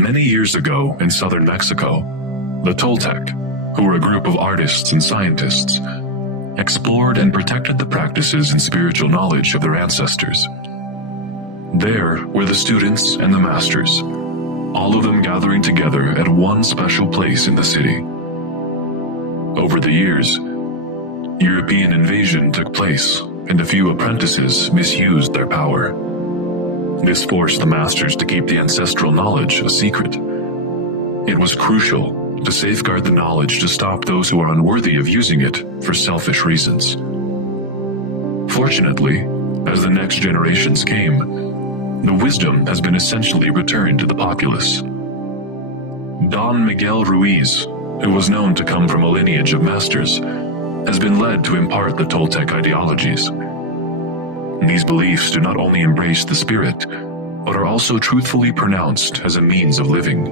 Many years ago in southern Mexico, the Toltec, who were a group of artists and scientists, explored and protected the practices and spiritual knowledge of their ancestors. There were the students and the masters, all of them gathering together at one special place in the city. Over the years, European invasion took place, and a few apprentices misused their power. This forced the masters to keep the ancestral knowledge a secret. It was crucial to safeguard the knowledge to stop those who are unworthy of using it for selfish reasons. Fortunately, as the next generations came, the wisdom has been essentially returned to the populace. Don Miguel Ruiz, who was known to come from a lineage of masters, has been led to impart the Toltec ideologies. These beliefs do not only embrace the spirit, but are also truthfully pronounced as a means of living,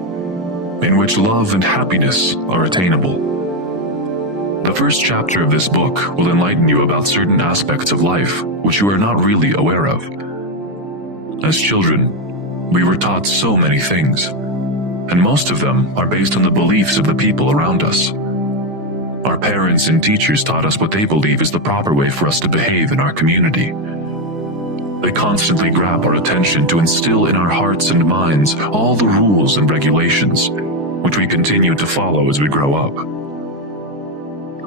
in which love and happiness are attainable. The first chapter of this book will enlighten you about certain aspects of life which you are not really aware of. As children, we were taught so many things, and most of them are based on the beliefs of the people around us. Our parents and teachers taught us what they believe is the proper way for us to behave in our community. They constantly grab our attention to instill in our hearts and minds all the rules and regulations, which we continue to follow as we grow up.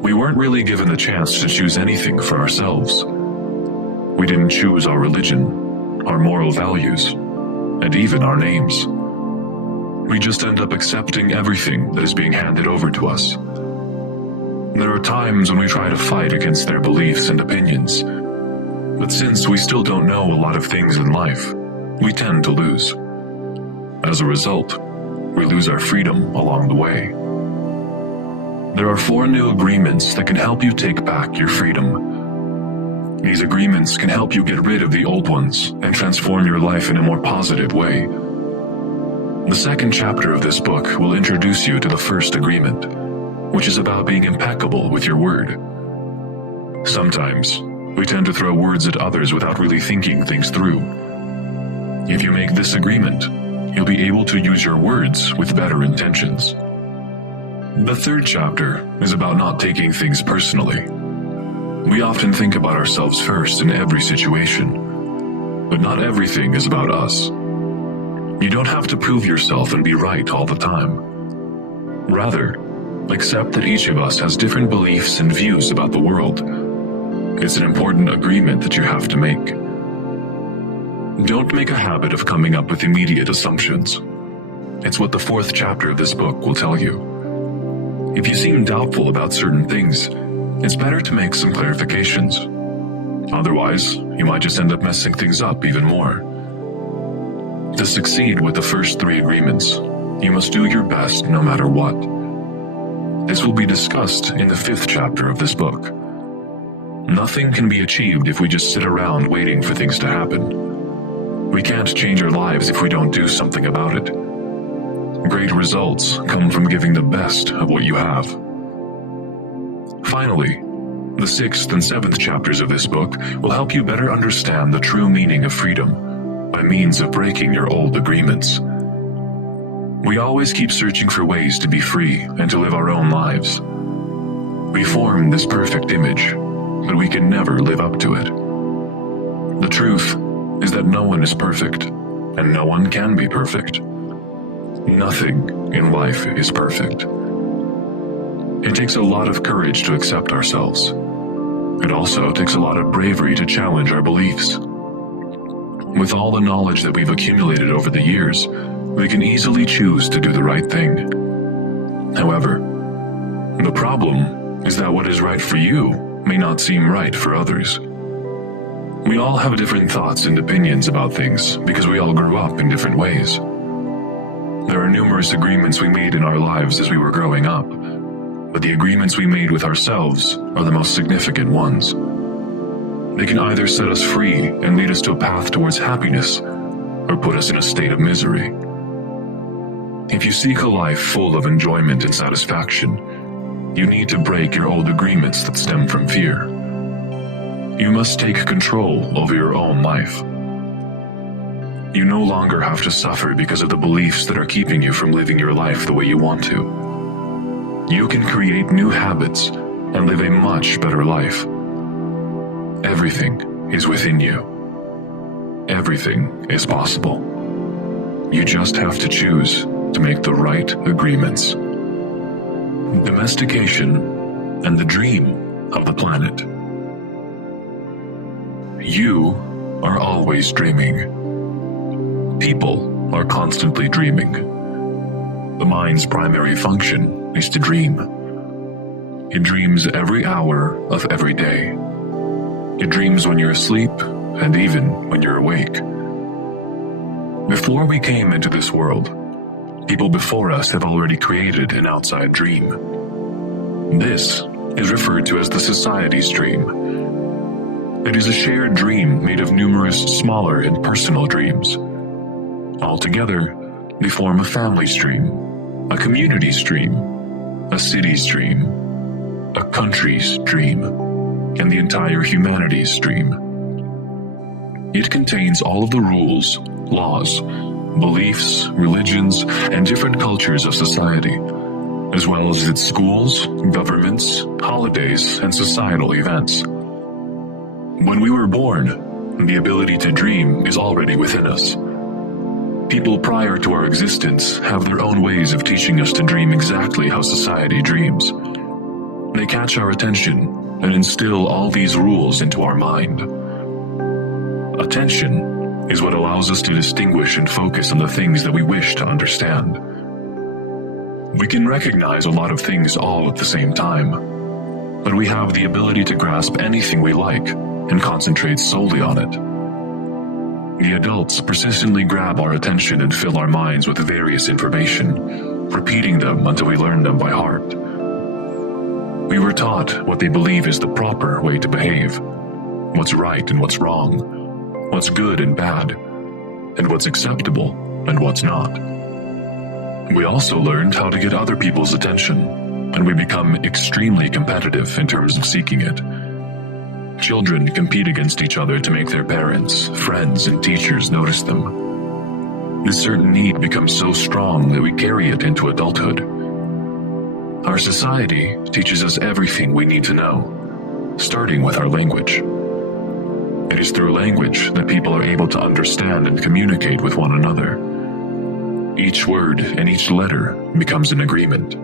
We weren't really given the chance to choose anything for ourselves. We didn't choose our religion, our moral values, and even our names. We just end up accepting everything that is being handed over to us. There are times when we try to fight against their beliefs and opinions, but since we still don't know a lot of things in life, we tend to lose. As a result, we lose our freedom along the way. There are 4 new agreements that can help you take back your freedom. These agreements can help you get rid of the old ones and transform your life in a more positive way. The second chapter of this book will introduce you to the first agreement, which is about being impeccable with your word. Sometimes, we tend to throw words at others without really thinking things through. If you make this agreement, you'll be able to use your words with better intentions. The third chapter is about not taking things personally. We often think about ourselves first in every situation, but not everything is about us. You don't have to prove yourself and be right all the time. Rather, accept that each of us has different beliefs and views about the world. It's an important agreement that you have to make. Don't make a habit of coming up with immediate assumptions. It's what the 4th chapter of this book will tell you. If you seem doubtful about certain things, it's better to make some clarifications. Otherwise, you might just end up messing things up even more. To succeed with the first 3 agreements, you must do your best no matter what. This will be discussed in the 5th chapter of this book. Nothing can be achieved if we just sit around waiting for things to happen. We can't change our lives if we don't do something about it. Great results come from giving the best of what you have. Finally, the 6th and 7th chapters of this book will help you better understand the true meaning of freedom by means of breaking your old agreements. We always keep searching for ways to be free and to live our own lives. We form this perfect image, but we can never live up to it. The truth is that no one is perfect, and no one can be perfect. Nothing in life is perfect. It takes a lot of courage to accept ourselves. It also takes a lot of bravery to challenge our beliefs. With all the knowledge that we've accumulated over the years, we can easily choose to do the right thing. However, the problem is that what is right for you may not seem right for others. We all have different thoughts and opinions about things because we all grew up in different ways. There are numerous agreements we made in our lives as we were growing up, but the agreements we made with ourselves are the most significant ones. They can either set us free and lead us to a path towards happiness, or put us in a state of misery. If you seek a life full of enjoyment and satisfaction, you need to break your old agreements that stem from fear. You must take control over your own life. You no longer have to suffer because of the beliefs that are keeping you from living your life the way you want to. You can create new habits and live a much better life. Everything is within you. Everything is possible. You just have to choose to make the right agreements. Domestication and the dream of the planet. You are always dreaming. People are constantly dreaming. The mind's primary function is to dream. It dreams every hour of every day. It dreams when you're asleep and even when you're awake. Before we came into this world, people before us have already created an outside dream. This is referred to as the society's dream. It is a shared dream made of numerous smaller and personal dreams. Altogether, they form a family's dream, a community's dream, a city's dream, a country's dream, and the entire humanity's dream. It contains all of the rules, laws, beliefs, religions, and different cultures of society, as well as its schools, governments, holidays, and societal events. When we were born, the ability to dream is already within us. People prior to our existence have their own ways of teaching us to dream exactly how society dreams. They catch our attention and instill all these rules into our mind. Attention is what allows us to distinguish and focus on the things that we wish to understand. We can recognize a lot of things all at the same time, but we have the ability to grasp anything we like and concentrate solely on it. The adults persistently grab our attention and fill our minds with various information, repeating them until we learn them by heart. We were taught what they believe is the proper way to behave, what's right and what's wrong, what's good and bad, and what's acceptable and what's not. We also learned how to get other people's attention, and we become extremely competitive in terms of seeking it. Children compete against each other to make their parents, friends, and teachers notice them. This certain need becomes so strong that we carry it into adulthood. Our society teaches us everything we need to know, starting with our language. It is through language that people are able to understand and communicate with one another. Each word and each letter becomes an agreement.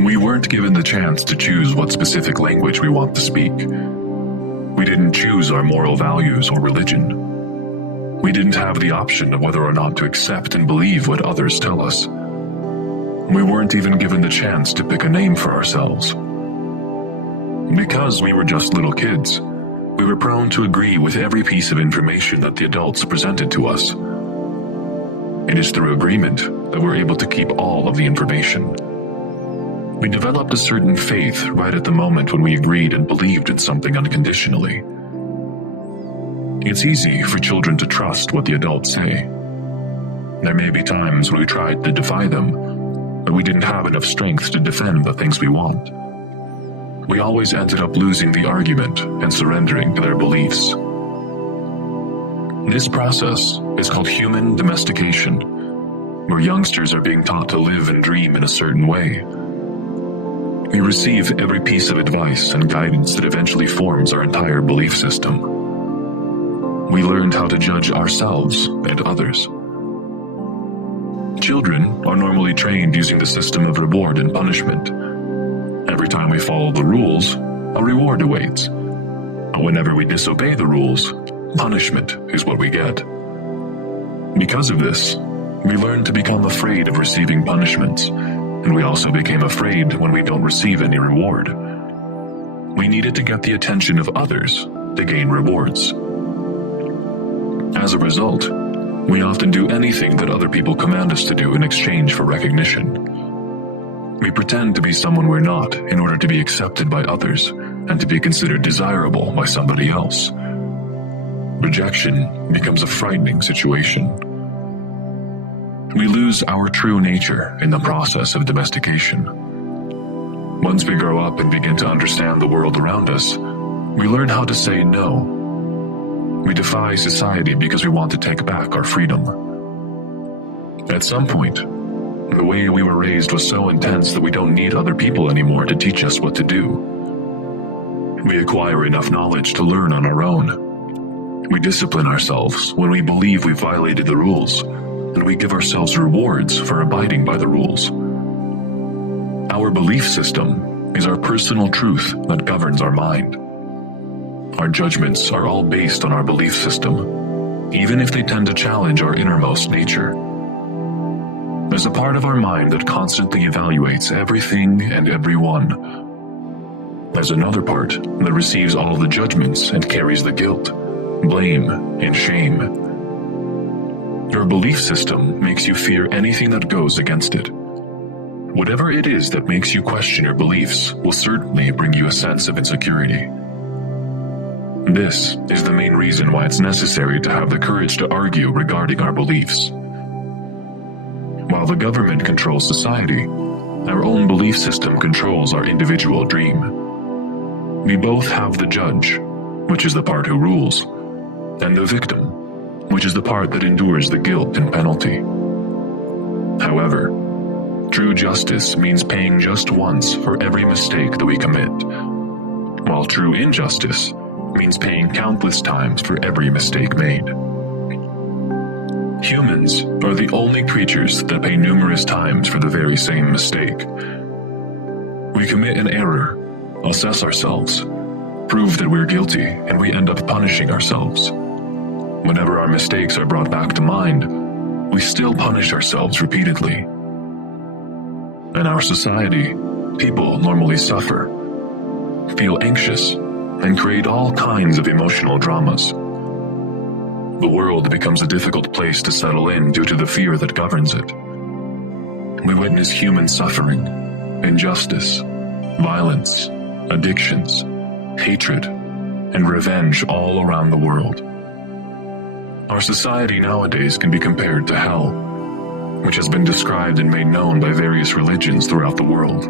We weren't given the chance to choose what specific language we want to speak. We didn't choose our moral values or religion. We didn't have the option of whether or not to accept and believe what others tell us. We weren't even given the chance to pick a name for ourselves. Because we were just little kids, we were prone to agree with every piece of information that the adults presented to us. It is through agreement that we're able to keep all of the information. We developed a certain faith right at the moment when we agreed and believed in something unconditionally. It's easy for children to trust what the adults say. There may be times when we tried to defy them, but we didn't have enough strength to defend the things we want. We always ended up losing the argument and surrendering to their beliefs. This process is called human domestication, where youngsters are being taught to live and dream in a certain way. We receive every piece of advice and guidance that eventually forms our entire belief system. We learned how to judge ourselves and others. Children are normally trained using the system of reward and punishment. Every time we follow the rules, a reward awaits. But whenever we disobey the rules, punishment is what we get. Because of this, we learn to become afraid of receiving punishments, and we also became afraid when we don't receive any reward. We needed to get the attention of others to gain rewards. As a result, we often do anything that other people command us to do in exchange for recognition. We pretend to be someone we're not in order to be accepted by others and to be considered desirable by somebody else. Rejection becomes a frightening situation. We lose our true nature in the process of domestication. Once we grow up and begin to understand the world around us, we learn how to say no. We defy society because we want to take back our freedom. At some point, the way we were raised was so intense that we don't need other people anymore to teach us what to do. We acquire enough knowledge to learn on our own. We discipline ourselves when we believe we've violated the rules, and we give ourselves rewards for abiding by the rules. Our belief system is our personal truth that governs our mind. Our judgments are all based on our belief system, even if they tend to challenge our innermost nature. There's a part of our mind that constantly evaluates everything and everyone. There's another part that receives all the judgments and carries the guilt, blame, and shame. Your belief system makes you fear anything that goes against it. Whatever it is that makes you question your beliefs will certainly bring you a sense of insecurity. This is the main reason why it's necessary to have the courage to argue regarding our beliefs. While the government controls society, our own belief system controls our individual dream. We both have the judge, which is the part who rules, and the victim, which is the part that endures the guilt and penalty. However, true justice means paying just once for every mistake that we commit, while true injustice means paying countless times for every mistake made. Humans are the only creatures that pay numerous times for the very same mistake. We commit an error, assess ourselves, prove that we're guilty, and we end up punishing ourselves. Whenever our mistakes are brought back to mind, we still punish ourselves repeatedly. In our society, people normally suffer, feel anxious, and create all kinds of emotional dramas. The world becomes a difficult place to settle in due to the fear that governs it. We witness human suffering, injustice, violence, addictions, hatred, and revenge all around the world. Our society nowadays can be compared to hell, which has been described and made known by various religions throughout the world.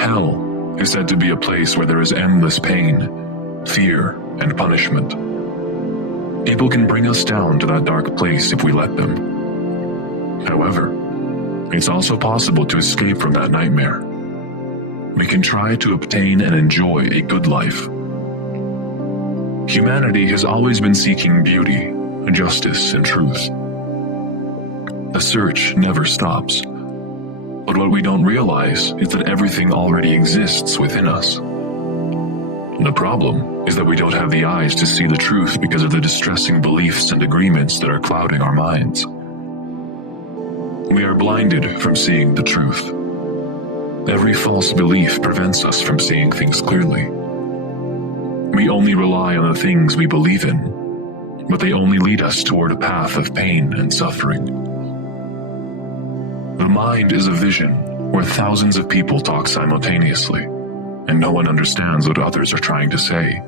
Hell is said to be a place where there is endless pain, fear, and punishment. People can bring us down to that dark place if we let them. However, it's also possible to escape from that nightmare. We can try to obtain and enjoy a good life. Humanity has always been seeking beauty, justice, and truth. The search never stops. But what we don't realize is that everything already exists within us. The problem is that we don't have the eyes to see the truth because of the distressing beliefs and agreements that are clouding our minds. We are blinded from seeing the truth. Every false belief prevents us from seeing things clearly. We only rely on the things we believe in, but they only lead us toward a path of pain and suffering. The mind is a vision where thousands of people talk simultaneously, and no one understands what others are trying to say.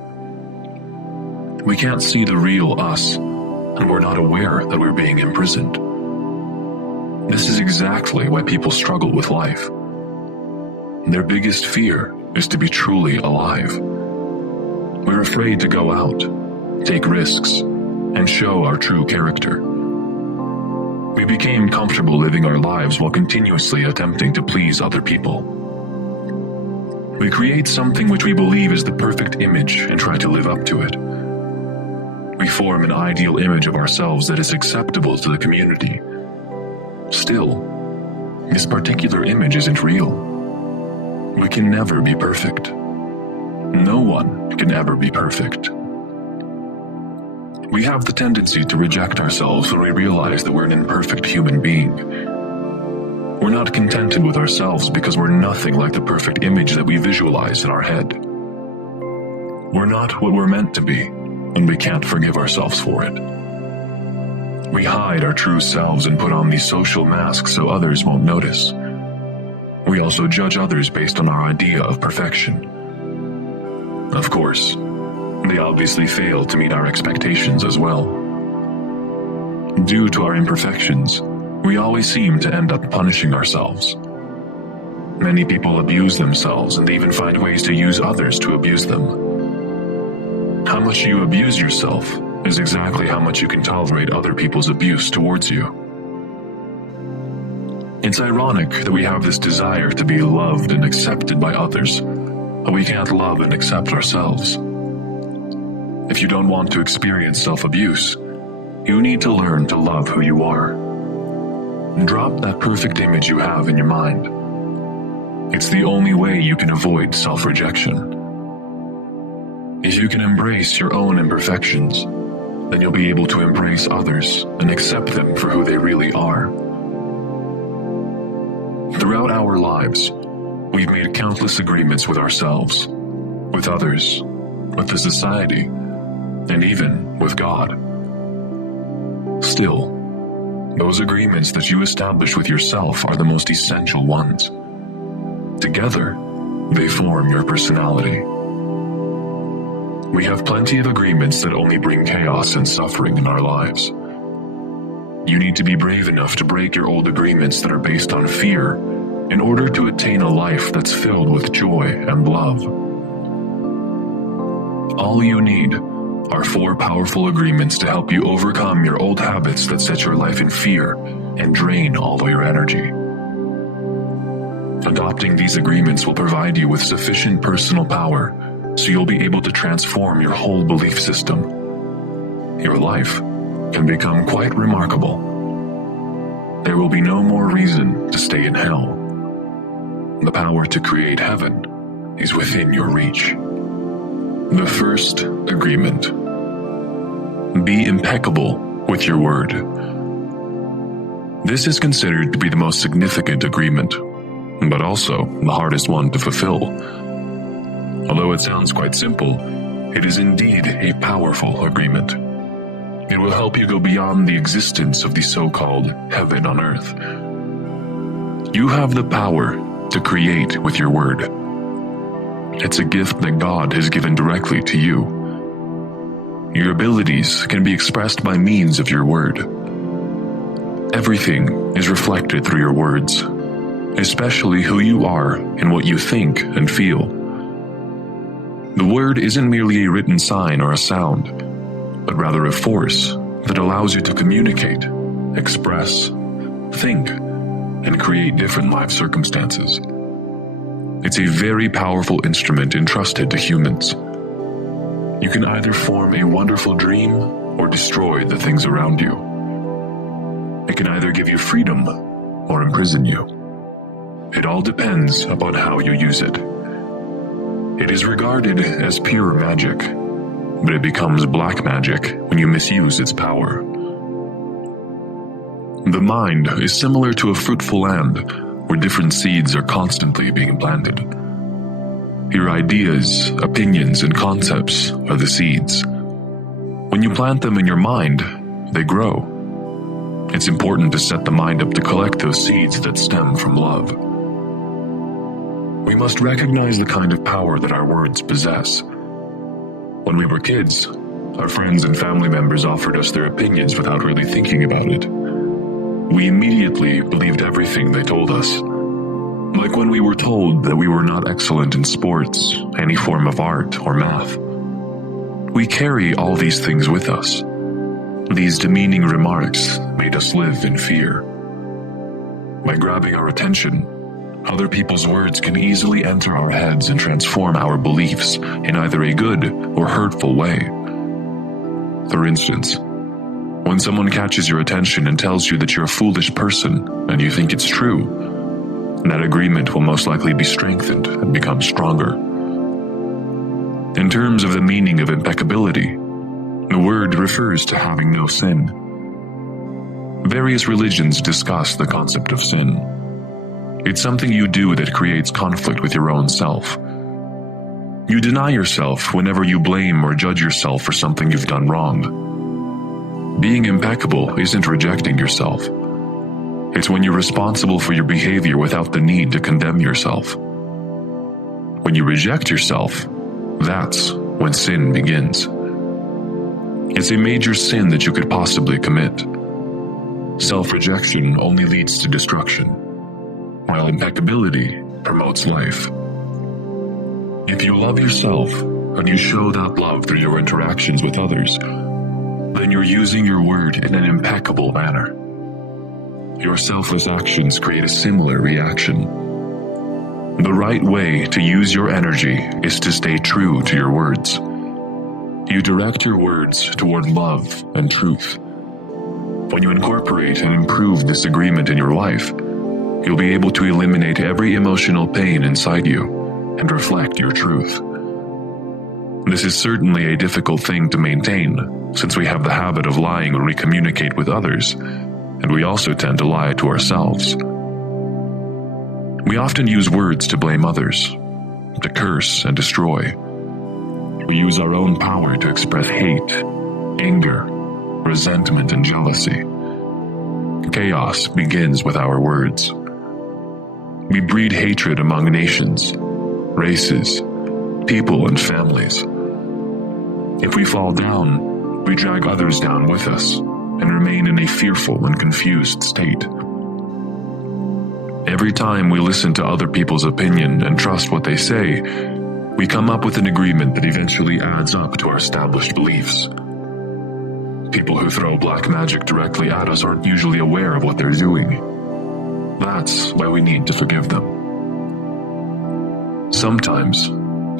We can't see the real us, and we're not aware that we're being imprisoned. This is exactly why people struggle with life. Their biggest fear is to be truly alive. We're afraid to go out, take risks, and show our true character. We became comfortable living our lives while continuously attempting to please other people. We create something which we believe is the perfect image and try to live up to it. We form an ideal image of ourselves that is acceptable to the community. Still, this particular image isn't real. We can never be perfect. No one can ever be perfect. We have the tendency to reject ourselves when we realize that we're an imperfect human being. We're not contented with ourselves because we're nothing like the perfect image that we visualize in our head. We're not what we're meant to be, and we can't forgive ourselves for it. We hide our true selves and put on these social masks so others won't notice. We also judge others based on our idea of perfection. Of course, they obviously fail to meet our expectations as well. Due to our imperfections, we always seem to end up punishing ourselves. Many people abuse themselves and they even find ways to use others to abuse them. How much you abuse yourself is exactly how much you can tolerate other people's abuse towards you. It's ironic that we have this desire to be loved and accepted by others, but we can't love and accept ourselves. If you don't want to experience self-abuse, you need to learn to love who you are. Drop that perfect image you have in your mind. It's the only way you can avoid self-rejection. If you can embrace your own imperfections, then you'll be able to embrace others and accept them for who they really are. Throughout our lives, we've made countless agreements with ourselves, with others, with the society, and even with God. Still, those agreements that you establish with yourself are the most essential ones. Together, they form your personality. We have plenty of agreements that only bring chaos and suffering in our lives. You need to be brave enough to break your old agreements that are based on fear in order to attain a life that's filled with joy and love. All you need are 4 powerful agreements to help you overcome your old habits that set your life in fear and drain all of your energy. Adopting these agreements will provide you with sufficient personal power so you'll be able to transform your whole belief system. Your life can become quite remarkable. There will be no more reason to stay in hell. The power to create heaven is within your reach. The first agreement. Be impeccable with your word. This is considered to be the most significant agreement, but also the hardest one to fulfill. Although it sounds quite simple, it is indeed a powerful agreement. It will help you go beyond the existence of the so-called heaven on earth. You have the power to create with your word. It's a gift that God has given directly to you. Your abilities can be expressed by means of your word. Everything is reflected through your words, especially who you are and what you think and feel. The word isn't merely a written sign or a sound, but rather a force that allows you to communicate, express, think, and create different life circumstances. It's a very powerful instrument entrusted to humans. You can either form a wonderful dream or destroy the things around you. It can either give you freedom or imprison you. It all depends upon how you use it. It is regarded as pure magic, but it becomes black magic when you misuse its power. The mind is similar to a fruitful land where different seeds are constantly being planted. Your ideas, opinions, and concepts are the seeds. When you plant them in your mind, they grow. It's important to set the mind up to collect those seeds that stem from love. We must recognize the kind of power that our words possess. When we were kids, our friends and family members offered us their opinions without really thinking about it. We immediately believed everything they told us. Like when we were told that we were not excellent in sports, any form of art, or math. We carry all these things with us. These demeaning remarks made us live in fear. By grabbing our attention, other people's words can easily enter our heads and transform our beliefs in either a good or hurtful way. For instance, when someone catches your attention and tells you that you're a foolish person and you think it's true, that agreement will most likely be strengthened and become stronger. In terms of the meaning of impeccability, the word refers to having no sin. Various religions discuss the concept of sin. It's something you do that creates conflict with your own self. You deny yourself whenever you blame or judge yourself for something you've done wrong. Being impeccable isn't rejecting yourself. It's when you're responsible for your behavior without the need to condemn yourself. When you reject yourself, that's when sin begins. It's a major sin that you could possibly commit. Self-rejection only leads to destruction, while impeccability promotes life. If you love yourself, when you show that love through your interactions with others, then you're using your word in an impeccable manner. Your selfless actions create a similar reaction. The right way to use your energy is to stay true to your words. You direct your words toward love and truth. When you incorporate and improve this agreement in your life, you'll be able to eliminate every emotional pain inside you and reflect your truth. This is certainly a difficult thing to maintain, since we have the habit of lying when we communicate with others, and we also tend to lie to ourselves. We often use words to blame others, to curse and destroy. We use our own power to express hate, anger, resentment, and jealousy. Chaos begins with our words. We breed hatred among nations, races, people, and families. If we fall down, we drag others down with us and remain in a fearful and confused state. Every time we listen to other people's opinion and trust what they say, we come up with an agreement that eventually adds up to our established beliefs. People who throw black magic directly at us aren't usually aware of what they're doing. That's why we need to forgive them. Sometimes,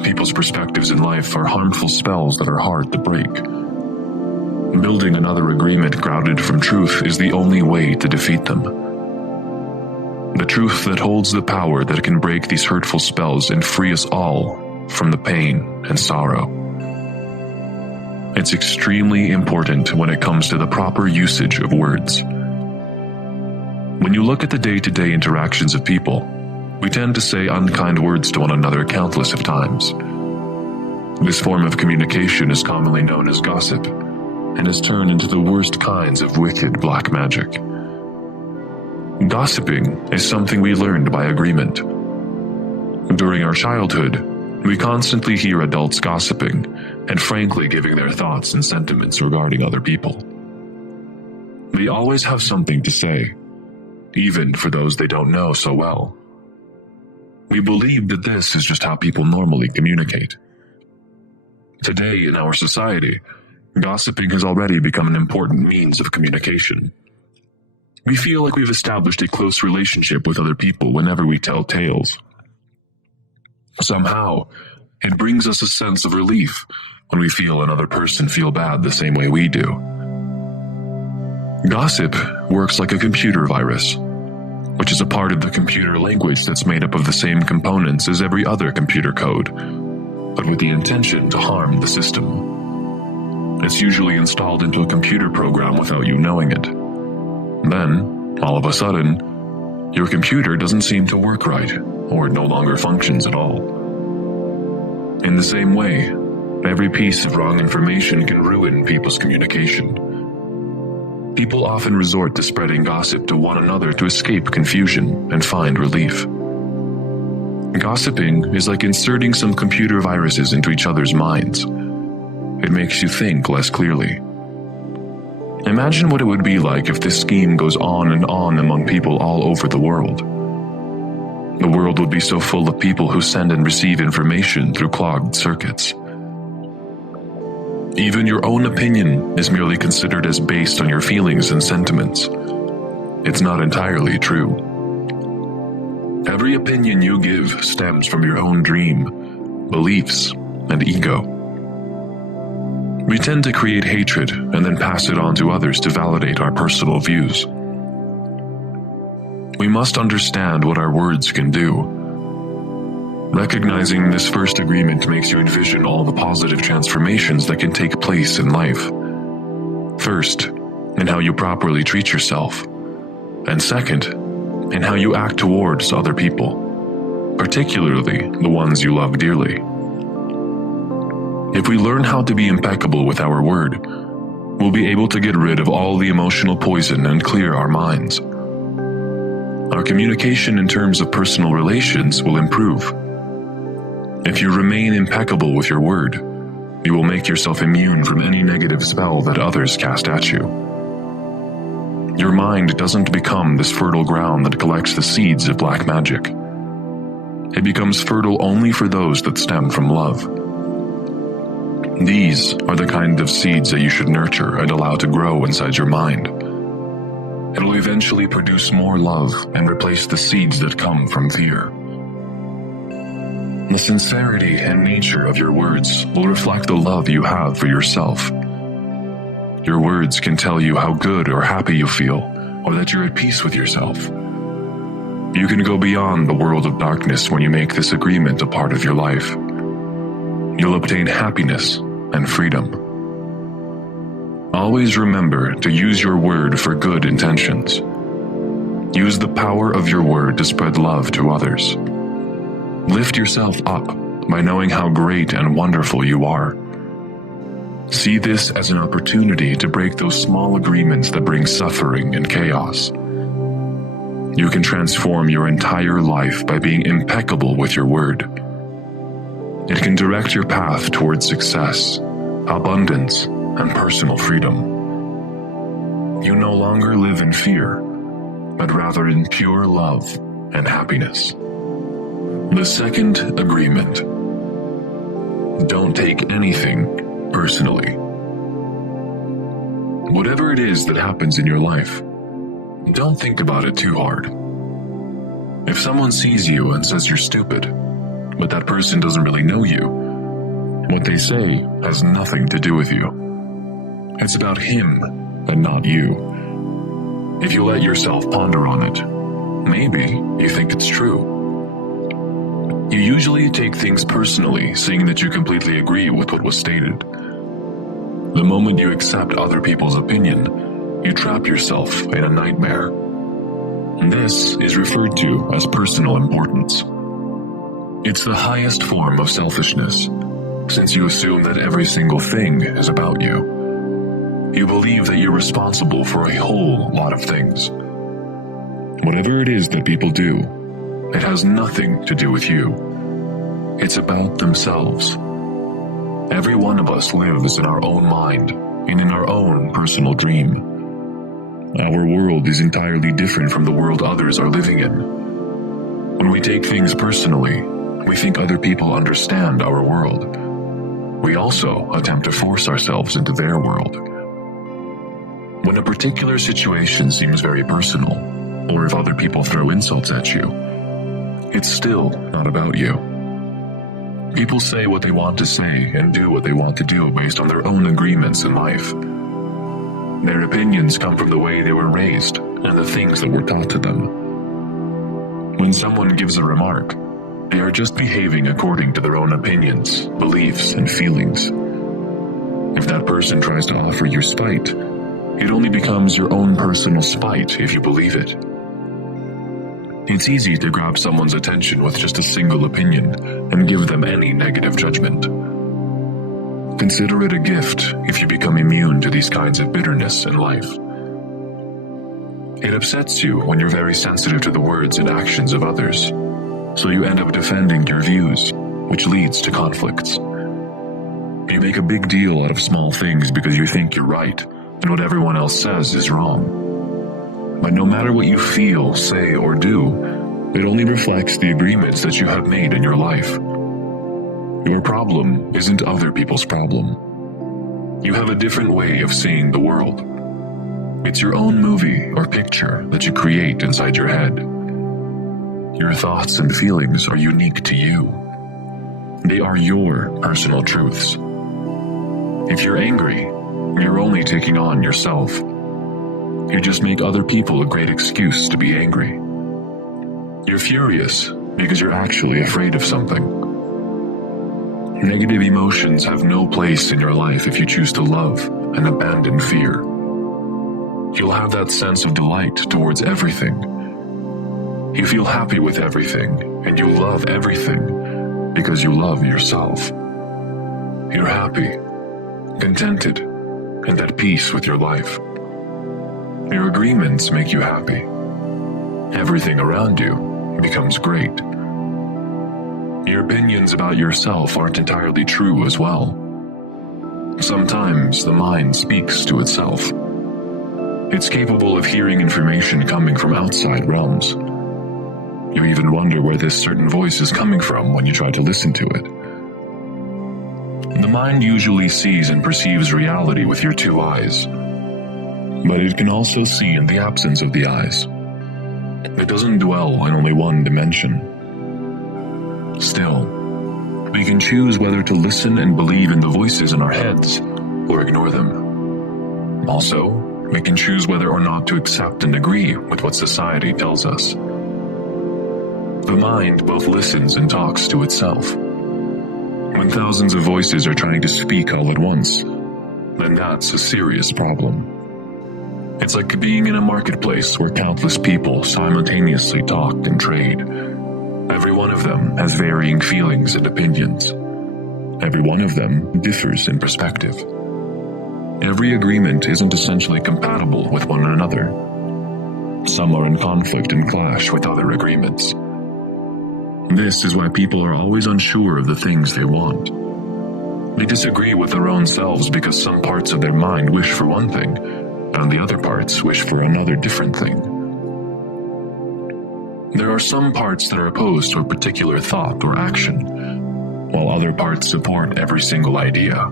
people's perspectives in life are harmful spells that are hard to break. Building another agreement grounded from truth is the only way to defeat them. The truth that holds the power that can break these hurtful spells and free us all from the pain and sorrow. It's extremely important when it comes to the proper usage of words. When you look at the day-to-day interactions of people, we tend to say unkind words to one another countless of times. This form of communication is commonly known as gossip, and has turned into the worst kinds of wicked black magic. Gossiping is something we learned by agreement. During our childhood, we constantly hear adults gossiping and frankly giving their thoughts and sentiments regarding other people. They always have something to say, even for those they don't know so well. We believe that this is just how people normally communicate. Today in our society, gossiping has already become an important means of communication. We feel like we've established a close relationship with other people whenever we tell tales. Somehow, it brings us a sense of relief when we feel another person feel bad the same way we do. Gossip works like a computer virus, which is a part of the computer language that's made up of the same components as every other computer code, but with the intention to harm the system. It's usually installed into a computer program without you knowing it. Then, all of a sudden, your computer doesn't seem to work right, or it no longer functions at all. In the same way, every piece of wrong information can ruin people's communication. People often resort to spreading gossip to one another to escape confusion and find relief. Gossiping is like inserting some computer viruses into each other's minds. It makes you think less clearly. Imagine what it would be like if this scheme goes on and on among people all over the world. The world would be so full of people who send and receive information through clogged circuits. Even your own opinion is merely considered as based on your feelings and sentiments. It's not entirely true. Every opinion you give stems from your own dream, beliefs, and ego. We tend to create hatred and then pass it on to others to validate our personal views. We must understand what our words can do. Recognizing this first agreement makes you envision all the positive transformations that can take place in life. First, in how you properly treat yourself. And second, in how you act towards other people, particularly the ones you love dearly. If we learn how to be impeccable with our word, we'll be able to get rid of all the emotional poison and clear our minds. Our communication in terms of personal relations will improve. If you remain impeccable with your word, you will make yourself immune from any negative spell that others cast at you. Your mind doesn't become this fertile ground that collects the seeds of black magic. It becomes fertile only for those that stem from love. These are the kind of seeds that you should nurture and allow to grow inside your mind. It will eventually produce more love and replace the seeds that come from fear. The sincerity and nature of your words will reflect the love you have for yourself. Your words can tell you how good or happy you feel, or that you're at peace with yourself. You can go beyond the world of darkness when you make this agreement a part of your life. You'll obtain happiness and freedom. Always remember to use your word for good intentions. Use the power of your word to spread love to others. Lift yourself up by knowing how great and wonderful you are. See this as an opportunity to break those small agreements that bring suffering and chaos. You can transform your entire life by being impeccable with your word. It can direct your path towards success, abundance, and personal freedom. You no longer live in fear, but rather in pure love and happiness. The second agreement: don't take anything personally. Whatever it is that happens in your life, don't think about it too hard. If someone sees you and says you're stupid, but that person doesn't really know you, what they say has nothing to do with you. It's about him and not you. If you let yourself ponder on it, maybe you think it's true. You usually take things personally, saying that you completely agree with what was stated. The moment you accept other people's opinion, you trap yourself in a nightmare. This is referred to as personal importance. It's the highest form of selfishness, since you assume that every single thing is about you. You believe that you're responsible for a whole lot of things. Whatever it is that people do, it has nothing to do with you. It's about themselves. Every one of us lives in our own mind and in our own personal dream. Our world is entirely different from the world others are living in. When we take things personally, we think other people understand our world. We also attempt to force ourselves into their world. When a particular situation seems very personal, or if other people throw insults at you, it's still not about you. People say what they want to say and do what they want to do based on their own agreements in life. Their opinions come from the way they were raised and the things that were taught to them. When someone gives a remark, they are just behaving according to their own opinions, beliefs, and feelings. If that person tries to offer you spite, it only becomes your own personal spite if you believe it. It's easy to grab someone's attention with just a single opinion and give them any negative judgment. Consider it a gift if you become immune to these kinds of bitterness in life. It upsets you when you're very sensitive to the words and actions of others, so you end up defending your views, which leads to conflicts. You make a big deal out of small things because you think you're right, and what everyone else says is wrong. But no matter what you feel, say, or do, it only reflects the agreements that you have made in your life. Your problem isn't other people's problem. You have a different way of seeing the world. It's your own movie or picture that you create inside your head. Your thoughts and feelings are unique to you. They are your personal truths. If you're angry, you're only taking on yourself. You just make other people a great excuse to be angry. You're furious because you're actually afraid of something. Negative emotions have no place in your life if you choose to love and abandon fear. You'll have that sense of delight towards everything. You feel happy with everything, and you love everything because you love yourself. You're happy, contented, and at peace with your life. Your agreements make you happy. Everything around you becomes great. Your opinions about yourself aren't entirely true as well. Sometimes the mind speaks to itself. It's capable of hearing information coming from outside realms. You even wonder where this certain voice is coming from when you try to listen to it. The mind usually sees and perceives reality with your two eyes, but it can also see in the absence of the eyes. It doesn't dwell in only one dimension. Still, we can choose whether to listen and believe in the voices in our heads or ignore them. Also, we can choose whether or not to accept and agree with what society tells us. The mind both listens and talks to itself. When thousands of voices are trying to speak all at once, then that's a serious problem. It's like being in a marketplace where countless people simultaneously talk and trade. Every one of them has varying feelings and opinions. Every one of them differs in perspective. Every agreement isn't essentially compatible with one another. Some are in conflict and clash with other agreements. This is why people are always unsure of the things they want. They disagree with their own selves because some parts of their mind wish for one thing, and the other parts wish for another different thing. There are some parts that are opposed to a particular thought or action, while other parts support every single idea.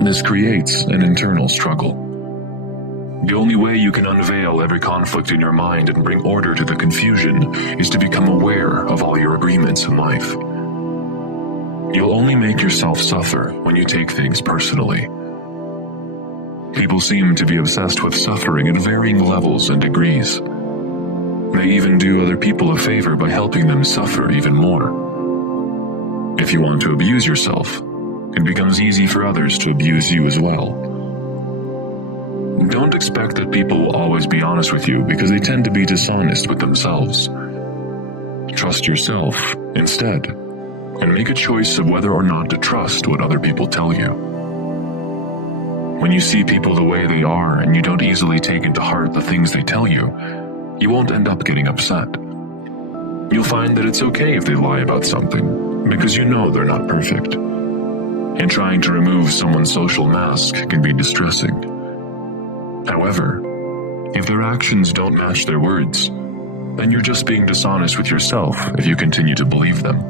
This creates an internal struggle. The only way you can unveil every conflict in your mind and bring order to the confusion is to become aware of all your agreements in life. You'll only make yourself suffer when you take things personally. People seem to be obsessed with suffering at varying levels and degrees. They even do other people a favor by helping them suffer even more. If you want to abuse yourself, it becomes easy for others to abuse you as well. Don't expect that people will always be honest with you because they tend to be dishonest with themselves. Trust yourself instead, and make a choice of whether or not to trust what other people tell you. When you see people the way they are and you don't easily take into heart the things they tell you, you won't end up getting upset. You'll find that it's okay if they lie about something, because you know they're not perfect. And trying to remove someone's social mask can be distressing. However, if their actions don't match their words, then you're just being dishonest with yourself if you continue to believe them.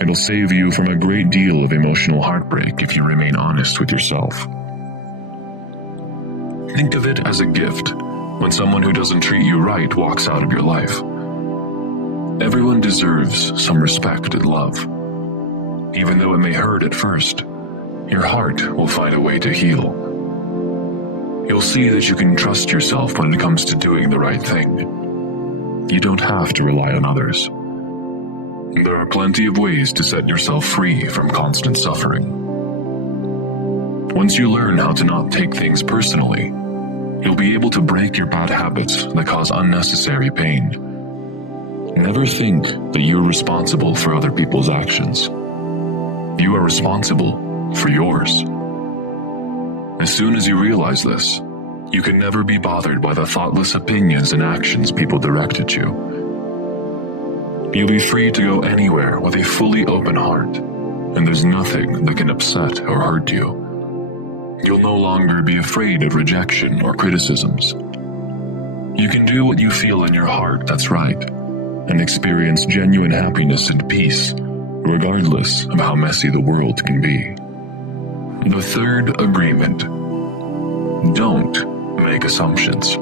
It'll save you from a great deal of emotional heartbreak if you remain honest with yourself. Think of it as a gift when someone who doesn't treat you right walks out of your life. Everyone deserves some respect and love. Even though it may hurt at first, your heart will find a way to heal. You'll see that you can trust yourself when it comes to doing the right thing. You don't have to rely on others. There are plenty of ways to set yourself free from constant suffering. Once you learn how to not take things personally, you'll be able to break your bad habits that cause unnecessary pain. Never think that you're responsible for other people's actions. You are responsible for yours. As soon as you realize this, you can never be bothered by the thoughtless opinions and actions people direct at you. You'll be free to go anywhere with a fully open heart, and there's nothing that can upset or hurt you. You'll no longer be afraid of rejection or criticisms. You can do what you feel in your heart that's right, and experience genuine happiness and peace, regardless of how messy the world can be. The third agreement: don't make assumptions.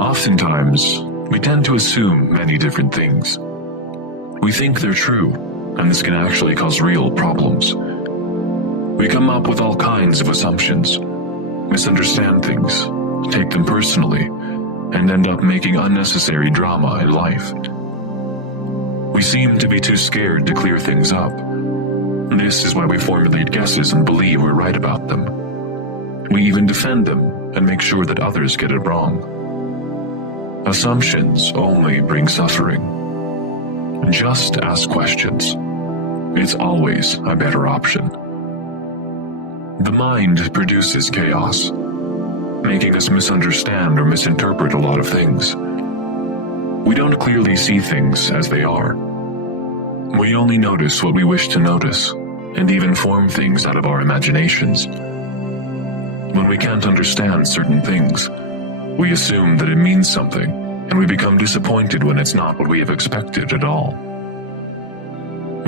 Oftentimes, we tend to assume many different things. We think they're true, and this can actually cause real problems. We come up with all kinds of assumptions, misunderstand things, take them personally, and end up making unnecessary drama in life. We seem to be too scared to clear things up. This is why we formulate guesses and believe we're right about them. We even defend them and make sure that others get it wrong. Assumptions only bring suffering. Just ask questions. It's always a better option. The mind produces chaos, making us misunderstand or misinterpret a lot of things. We don't clearly see things as they are. We only notice what we wish to notice, and even form things out of our imaginations. When we can't understand certain things, we assume that it means something, and we become disappointed when it's not what we have expected at all.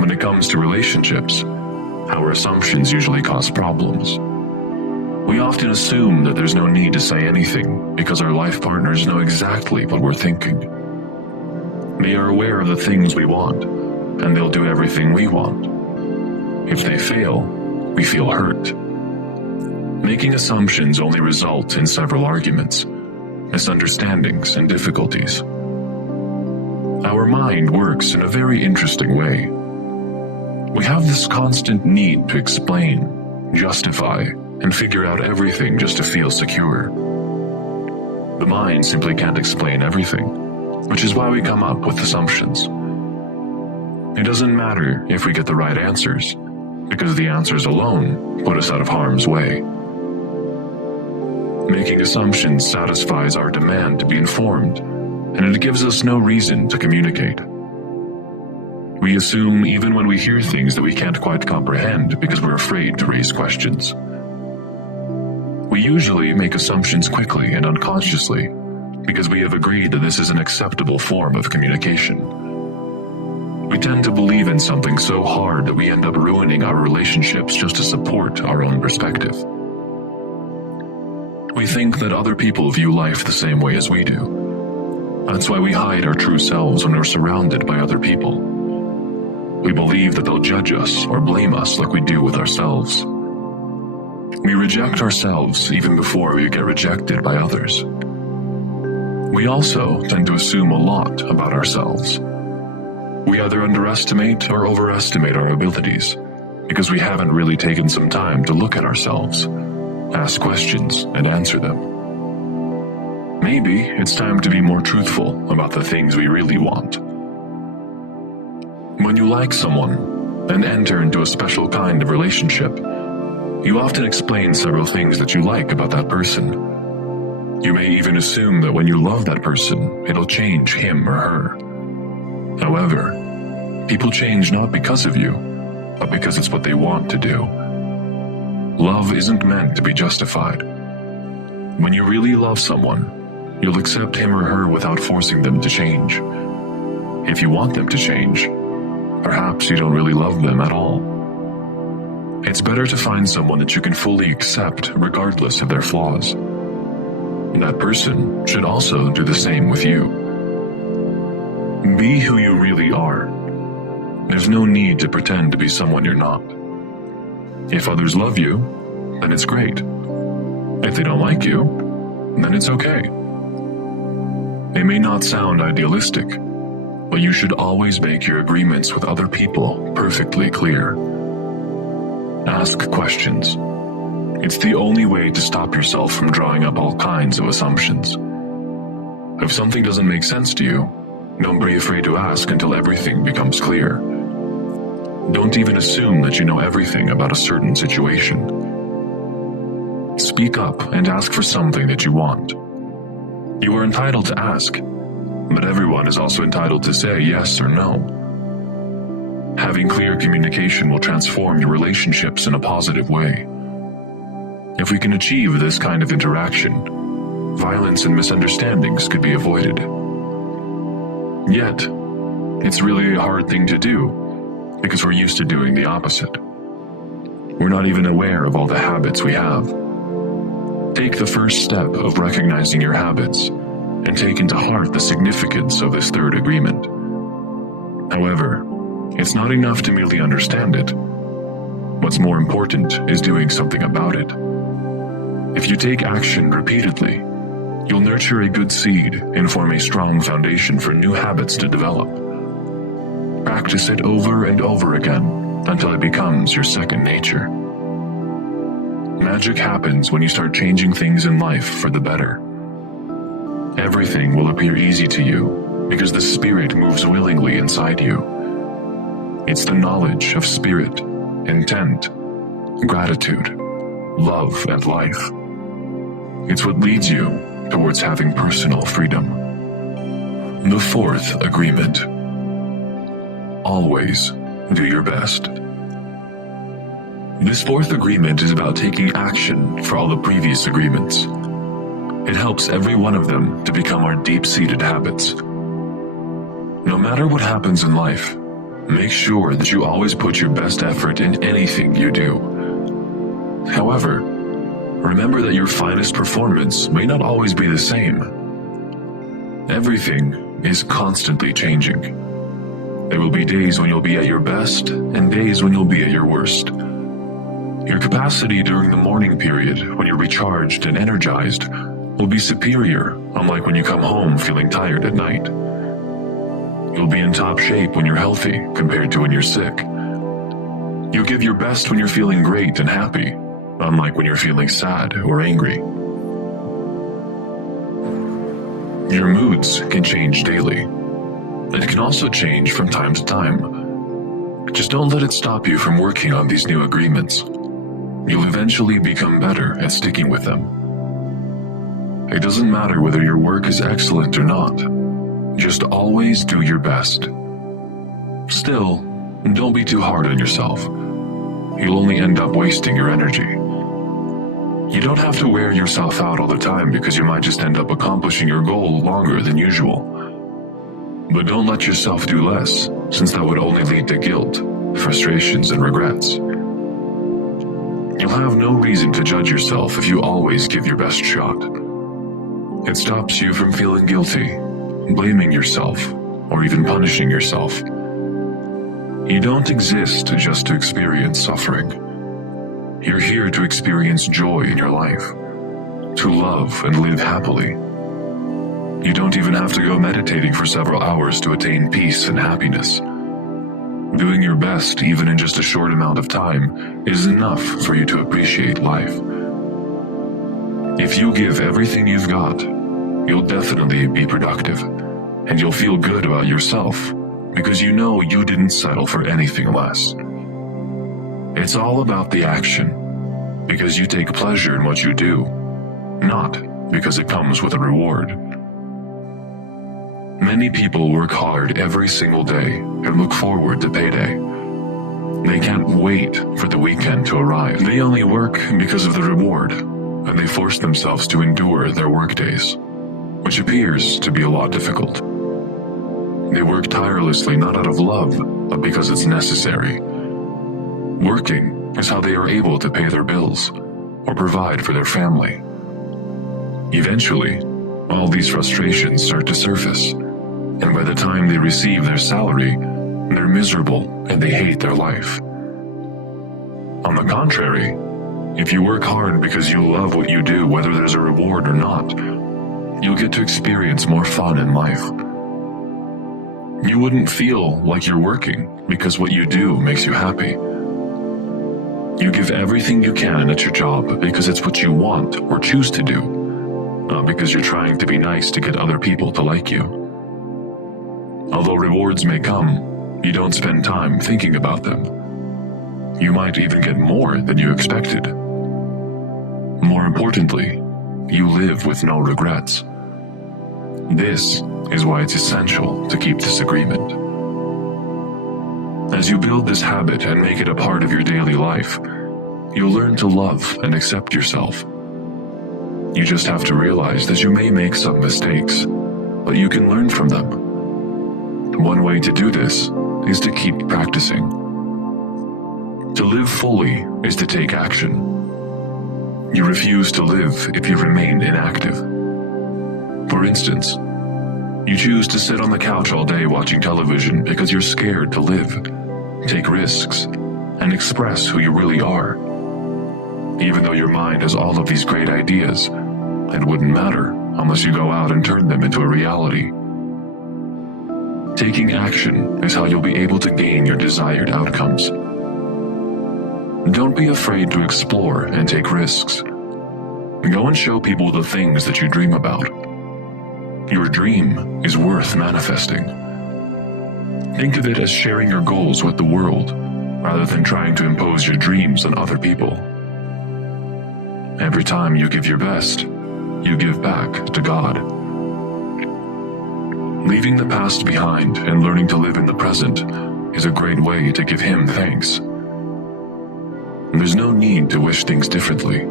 When it comes to relationships, our assumptions usually cause problems. We often assume that there's no need to say anything because our life partners know exactly what we're thinking. They are aware of the things we want, and they'll do everything we want. If they fail, we feel hurt. Making assumptions only result in several arguments, misunderstandings, and difficulties. Our mind works in a very interesting way. We have this constant need to explain, justify, and figure out everything just to feel secure. The mind simply can't explain everything, which is why we come up with assumptions. It doesn't matter if we get the right answers, because the answers alone put us out of harm's way. Making assumptions satisfies our demand to be informed, and it gives us no reason to communicate. We assume even when we hear things that we can't quite comprehend because we're afraid to raise questions. We usually make assumptions quickly and unconsciously because we have agreed that this is an acceptable form of communication. We tend to believe in something so hard that we end up ruining our relationships just to support our own perspective. We think that other people view life the same way as we do. That's why we hide our true selves when we're surrounded by other people. We believe that they'll judge us or blame us like we do with ourselves. We reject ourselves even before we get rejected by others. We also tend to assume a lot about ourselves. We either underestimate or overestimate our abilities because we haven't really taken some time to look at ourselves, ask questions, and answer them. Maybe it's time to be more truthful about the things we really want. When you like someone and enter into a special kind of relationship, you often explain several things that you like about that person. You may even assume that when you love that person, it'll change him or her. However, people change not because of you, but because it's what they want to do. Love isn't meant to be justified. When you really love someone, you'll accept him or her without forcing them to change. If you want them to change, perhaps you don't really love them at all. It's better to find someone that you can fully accept regardless of their flaws. That person should also do the same with you. Be who you really are. There's no need to pretend to be someone you're not. If others love you, then it's great. If they don't like you, then it's okay. It may not sound idealistic, but you should always make your agreements with other people perfectly clear. Ask questions. It's the only way to stop yourself from drawing up all kinds of assumptions. If something doesn't make sense to you, don't be afraid to ask until everything becomes clear. Don't even assume that you know everything about a certain situation. Speak up and ask for something that you want. You are entitled to ask, but everyone is also entitled to say yes or no. Having clear communication will transform your relationships in a positive way. If we can achieve this kind of interaction, violence and misunderstandings could be avoided. Yet, it's really a hard thing to do because we're used to doing the opposite. We're not even aware of all the habits we have. Take the first step of recognizing your habits and take into heart the significance of this third agreement. However, it's not enough to merely understand it. What's more important is doing something about it. If you take action repeatedly, you'll nurture a good seed and form a strong foundation for new habits to develop. Practice it over and over again until it becomes your second nature. Magic happens when you start changing things in life for the better. Everything will appear easy to you because the Spirit moves willingly inside you. It's the knowledge of spirit, intent, gratitude, love, and life. It's what leads you towards having personal freedom. The fourth agreement. Always do your best. This fourth agreement is about taking action for all the previous agreements. It helps every one of them to become our deep-seated habits. No matter what happens in life, Make sure that you always put your best effort in anything you do. However, remember that your finest performance may not always be the same. Everything is constantly changing. There will be days when you'll be at your best and days when you'll be at your worst. Your capacity during the morning period, when you're recharged and energized, will be superior, unlike when you come home feeling tired at night. You'll be in top shape when you're healthy compared to when you're sick. You'll give your best when you're feeling great and happy, unlike when you're feeling sad or angry. Your moods can change daily. It can also change from time to time. Just don't let it stop you from working on these new agreements. You'll eventually become better at sticking with them. It doesn't matter whether your work is excellent or not. Just always do your best. Still, don't be too hard on yourself. You'll only end up wasting your energy. You don't have to wear yourself out all the time because you might just end up accomplishing your goal longer than usual. But don't let yourself do less, since that would only lead to guilt, frustrations, and regrets. You'll have no reason to judge yourself if you always give your best shot. It stops you from feeling guilty, blaming yourself, or even punishing yourself. You don't exist just to experience suffering. You're here to experience joy in your life, to love and live happily. You don't even have to go meditating for several hours to attain peace and happiness. Doing your best, even in just a short amount of time, is enough for you to appreciate life. If you give everything you've got, you'll definitely be productive, and you'll feel good about yourself because you know you didn't settle for anything less. It's all about the action, because you take pleasure in what you do, not because it comes with a reward. Many people work hard every single day and look forward to payday. They can't wait for the weekend to arrive. They only work because of the reward, and they force themselves to endure their workdays, which appears to be a lot difficult. They work tirelessly not out of love, but because it's necessary. Working is how they are able to pay their bills or provide for their family. Eventually, all these frustrations start to surface, and by the time they receive their salary, they're miserable and they hate their life. On the contrary, if you work hard because you love what you do, whether there's a reward or not, you'll get to experience more fun in life. You wouldn't feel like you're working because what you do makes you happy. You give everything you can at your job because it's what you want or choose to do, not because you're trying to be nice to get other people to like you. Although rewards may come, you don't spend time thinking about them. You might even get more than you expected. More importantly, you live with no regrets. This is why it's essential to keep this agreement. As you build this habit and make it a part of your daily life, you'll learn to love and accept yourself. You just have to realize that you may make some mistakes, but you can learn from them. One way to do this is to keep practicing. To live fully is to take action. You refuse to live if you remain inactive. For instance, you choose to sit on the couch all day watching television because you're scared to live, take risks, and express who you really are. Even though your mind has all of these great ideas, it wouldn't matter unless you go out and turn them into a reality. Taking action is how you'll be able to gain your desired outcomes. Don't be afraid to explore and take risks. Go and show people the things that you dream about. Your dream is worth manifesting. Think of it as sharing your goals with the world, rather than trying to impose your dreams on other people. Every time you give your best, you give back to God. Leaving the past behind and learning to live in the present is a great way to give Him thanks. There's no need to wish things differently.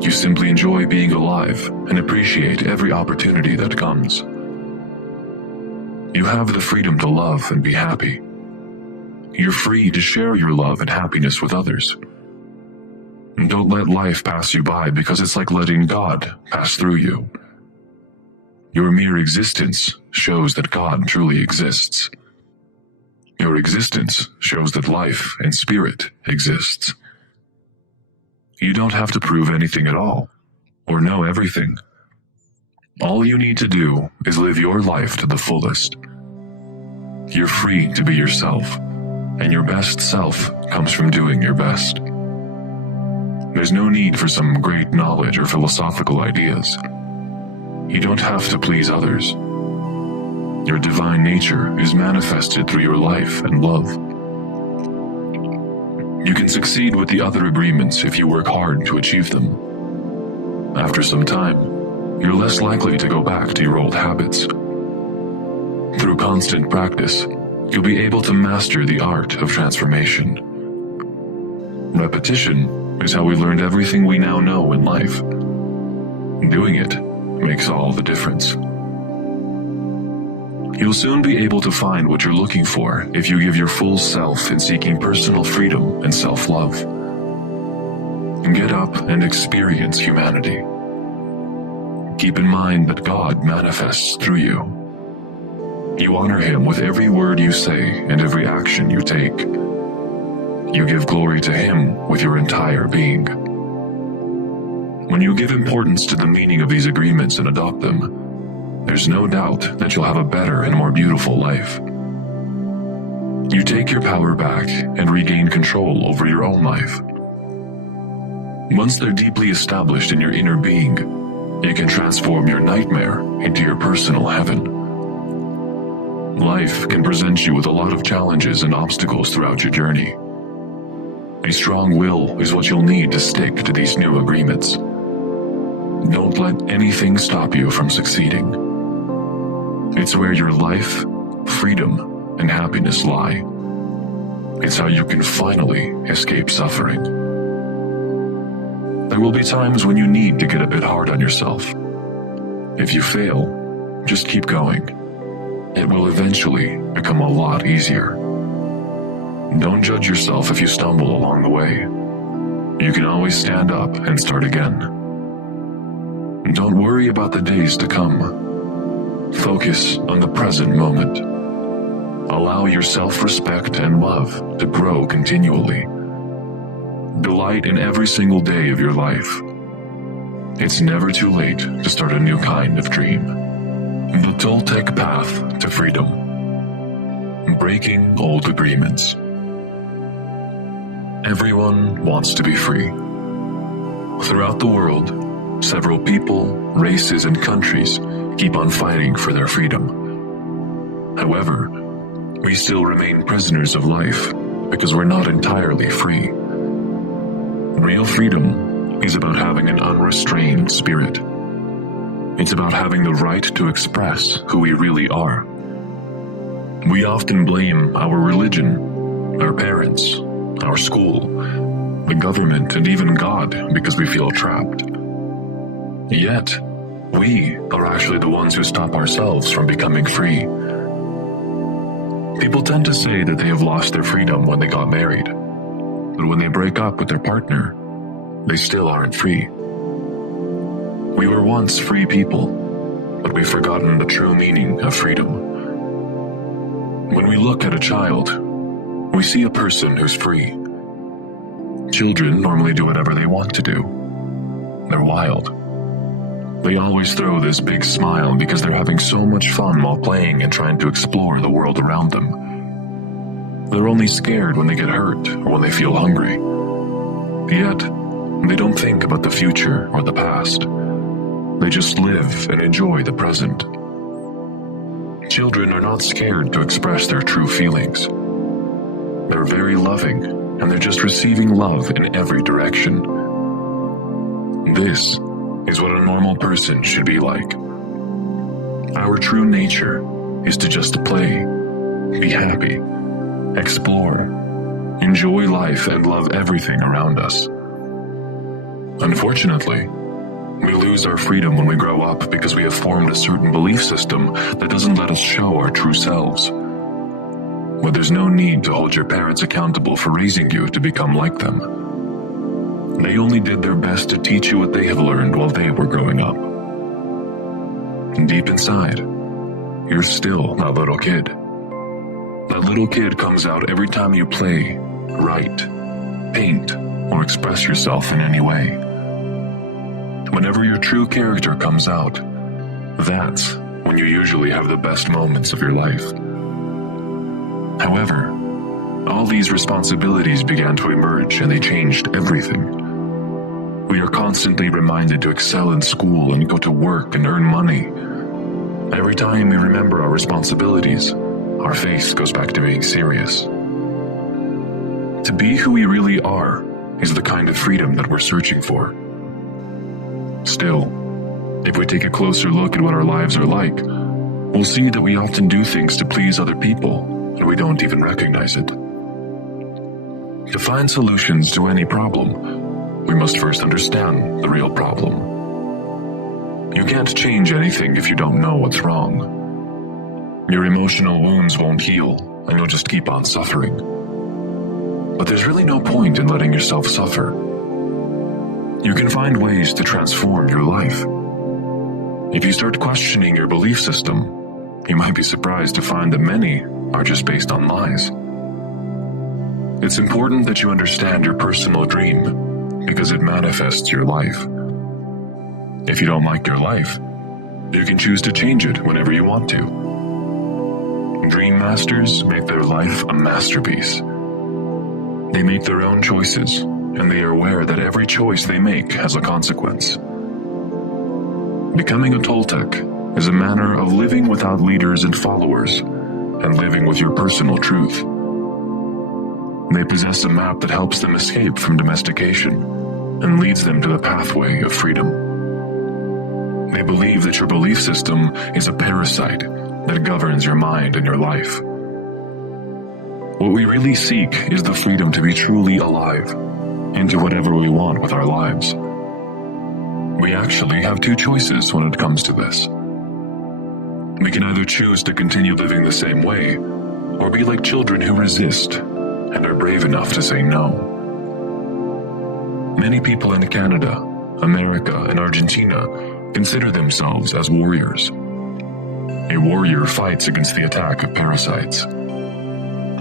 You simply enjoy being alive and appreciate every opportunity that comes. You have the freedom to love and be happy, You're free to share your love and happiness with others. And don't let life pass you by, because it's like letting God pass through you. Your mere existence shows that God truly exists. Your existence shows that life and spirit exists. You don't have to prove anything at all, or know everything. All you need to do is live your life to the fullest. You're free to be yourself, and your best self comes from doing your best. There's no need for some great knowledge or philosophical ideas. You don't have to please others. Your divine nature is manifested through your life and love. You can succeed with the other agreements if you work hard to achieve them. After some time, you're less likely to go back to your old habits. Through constant practice, you'll be able to master the art of transformation. Repetition is how we learned everything we now know in life. Doing it makes all the difference. You'll soon be able to find what you're looking for if you give your full self in seeking personal freedom and self-love. Get up and experience humanity. Keep in mind that God manifests through you. You honor Him with every word you say and every action you take. You give glory to Him with your entire being. When you give importance to the meaning of these agreements and adopt them, there's no doubt that you'll have a better and more beautiful life. You take your power back and regain control over your own life. Once they're deeply established in your inner being, you can transform your nightmare into your personal heaven. Life can present you with a lot of challenges and obstacles throughout your journey. A strong will is what you'll need to stick to these new agreements. Don't let anything stop you from succeeding. It's where your life, freedom, and happiness lie. It's how you can finally escape suffering. There will be times when you need to get a bit hard on yourself. If you fail, just keep going. It will eventually become a lot easier. Don't judge yourself if you stumble along the way. You can always stand up and start again. Don't worry about the days to come. Focus on the present moment. Allow your self-respect and love to grow continually. Delight in every single day of your life. It's never too late to start a new kind of dream. The Toltec path to freedom. Breaking old agreements. Everyone wants to be free. Throughout the world, several people, races, and countries keep on fighting for their freedom. However, we still remain prisoners of life because we're not entirely free. Real freedom is about having an unrestrained spirit. It's about having the right to express who we really are. We often blame our religion, our parents, our school, the government, and even God because we feel trapped. Yet, we are actually the ones who stop ourselves from becoming free. People tend to say that they have lost their freedom when they got married, but when they break up with their partner, they still aren't free. We were once free people, but we've forgotten the true meaning of freedom. When we look at a child, we see a person who's free. Children normally do whatever they want to do. They're wild. They always throw this big smile because they're having so much fun while playing and trying to explore the world around them. They're only scared when they get hurt or when they feel hungry. Yet, they don't think about the future or the past. They just live and enjoy the present. Children are not scared to express their true feelings. They're very loving, and they're just receiving love in every direction. This is what a normal person should be like. Our true nature is to just play, be happy, explore, enjoy life, and love everything around us. Unfortunately, we lose our freedom when we grow up because we have formed a certain belief system that doesn't let us show our true selves. but there's no need to hold your parents accountable for raising you to become like them. They only did their best to teach you what they have learned while they were growing up. And deep inside, you're still a little kid. That little kid comes out every time you play, write, paint, or express yourself in any way. Whenever your true character comes out, that's when you usually have the best moments of your life. However, all these responsibilities began to emerge and they changed everything. We are constantly reminded to excel in school and go to work and earn money. Every time we remember our responsibilities, our faith goes back to being serious. To be who we really are is the kind of freedom that we're searching for. Still, if we take a closer look at what our lives are like, we'll see that we often do things to please other people, and we don't even recognize it. To find solutions to any problem, we must first understand the real problem. You can't change anything if you don't know what's wrong. Your emotional wounds won't heal, and you'll just keep on suffering. But there's really no point in letting yourself suffer. You can find ways to transform your life. If you start questioning your belief system, you might be surprised to find that many are just based on lies. It's important that you understand your personal dream, because it manifests your life. If you don't like your life, you can choose to change it whenever you want to. Dream masters make their life a masterpiece. They make their own choices, and they are aware that every choice they make has a consequence. Becoming a Toltec is a manner of living without leaders and followers, and living with your personal truth. They possess a map that helps them escape from domestication and leads them to the pathway of freedom. They believe that your belief system is a parasite that governs your mind and your life. What we really seek is the freedom to be truly alive, and do whatever we want with our lives. We actually have two choices when it comes to this. We can either choose to continue living the same way, or be like children who resist and are brave enough to say no. Many people in Canada, America, and Argentina consider themselves as warriors. A warrior fights against the attack of parasites.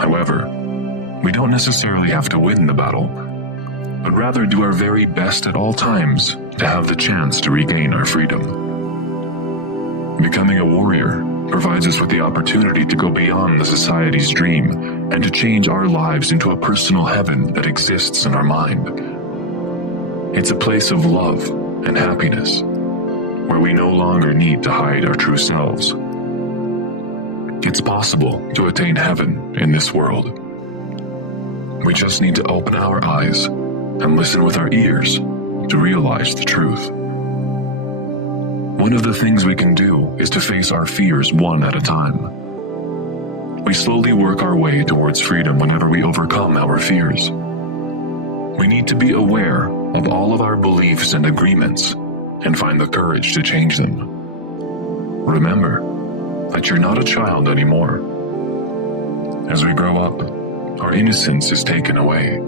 However, we don't necessarily have to win the battle, but rather do our very best at all times to have the chance to regain our freedom. Becoming a warrior provides us with the opportunity to go beyond the society's dream and to change our lives into a personal heaven that exists in our mind. It's a place of love and happiness, where we no longer need to hide our true selves. It's possible to attain heaven in this world. We just need to open our eyes and listen with our ears to realize the truth. One of the things we can do is to face our fears one at a time. We slowly work our way towards freedom whenever we overcome our fears. We need to be aware of all of our beliefs and agreements and find the courage to change them. Remember that you're not a child anymore. As we grow up, our innocence is taken away.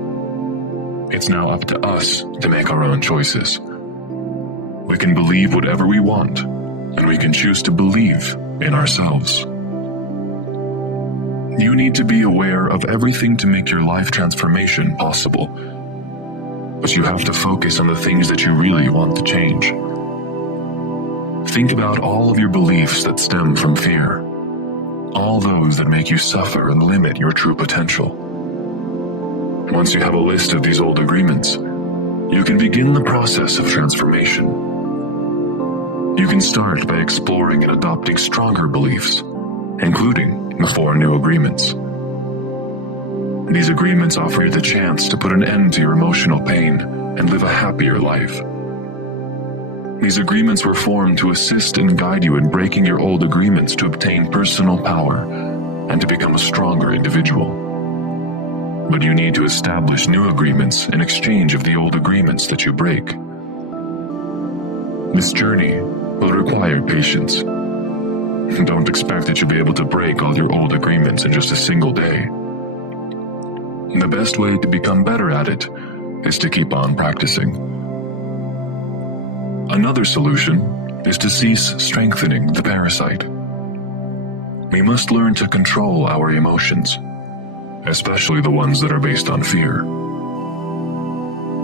It's now up to us to make our own choices. We can believe whatever we want, and we can choose to believe in ourselves. You need to be aware of everything to make your life transformation possible, but you have to focus on the things that you really want to change. Think about all of your beliefs that stem from fear, all those that make you suffer and limit your true potential. Once you have a list of these old agreements, you can begin the process of transformation. You can start by exploring and adopting stronger beliefs, including the 4 new agreements. These agreements offer you the chance to put an end to your emotional pain and live a happier life. These agreements were formed to assist and guide you in breaking your old agreements to obtain personal power and to become a stronger individual. But you need to establish new agreements in exchange of the old agreements that you break. This journey will require patience. Don't expect that you'll be able to break all your old agreements in just a single day. The best way to become better at it is to keep on practicing. Another solution is to cease strengthening the parasite. We must learn to control our emotions, especially the ones that are based on fear.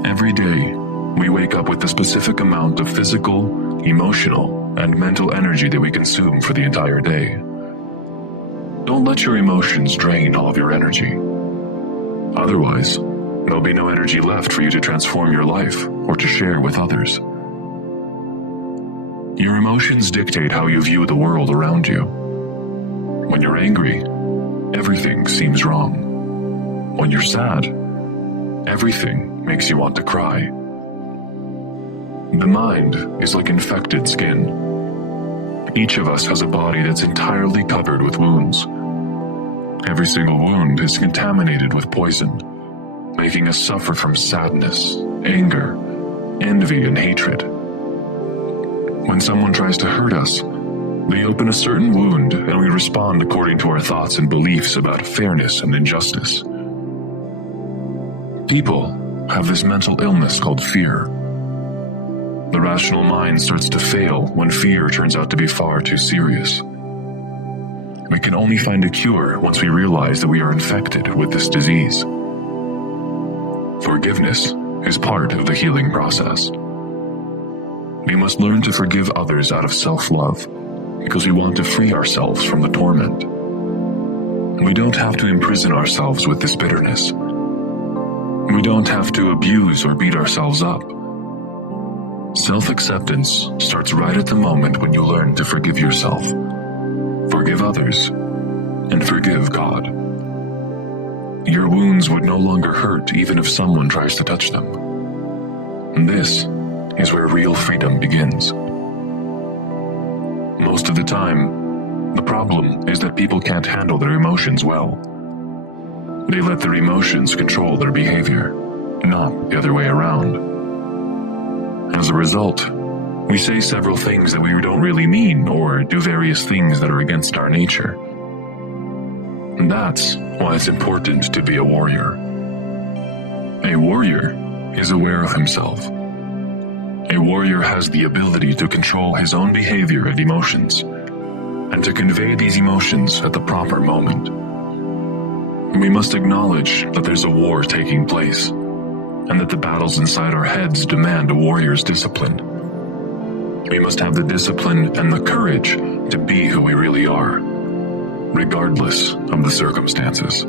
Every day, we wake up with a specific amount of physical, emotional, and mental energy that we consume for the entire day. Don't let your emotions drain all of your energy. Otherwise, there'll be no energy left for you to transform your life or to share with others. Your emotions dictate how you view the world around you. When you're angry, everything seems wrong. When you're sad, everything makes you want to cry. The mind is like infected skin. Each of us has a body that's entirely covered with wounds. Every single wound is contaminated with poison, making us suffer from sadness, anger, envy, and hatred. When someone tries to hurt us, they open a certain wound and we respond according to our thoughts and beliefs about fairness and injustice. People have this mental illness called fear. The rational mind starts to fail when fear turns out to be far too serious. We can only find a cure once we realize that we are infected with this disease. Forgiveness is part of the healing process. We must learn to forgive others out of self-love because we want to free ourselves from the torment. We don't have to imprison ourselves with this bitterness. We don't have to abuse or beat ourselves up. Self-acceptance starts right at the moment when you learn to forgive yourself, forgive others, and forgive God. Your wounds would no longer hurt even if someone tries to touch them. And this is where real freedom begins. Most of the time, the problem is that people can't handle their emotions well. They let their emotions control their behavior, not the other way around. As a result, we say several things that we don't really mean or do various things that are against our nature. And that's why it's important to be a warrior. A warrior is aware of himself. A warrior has the ability to control his own behavior and emotions, and to convey these emotions at the proper moment. We must acknowledge that there's a war taking place, and that the battles inside our heads demand a warrior's discipline. We must have the discipline and the courage to be who we really are, regardless of the circumstances.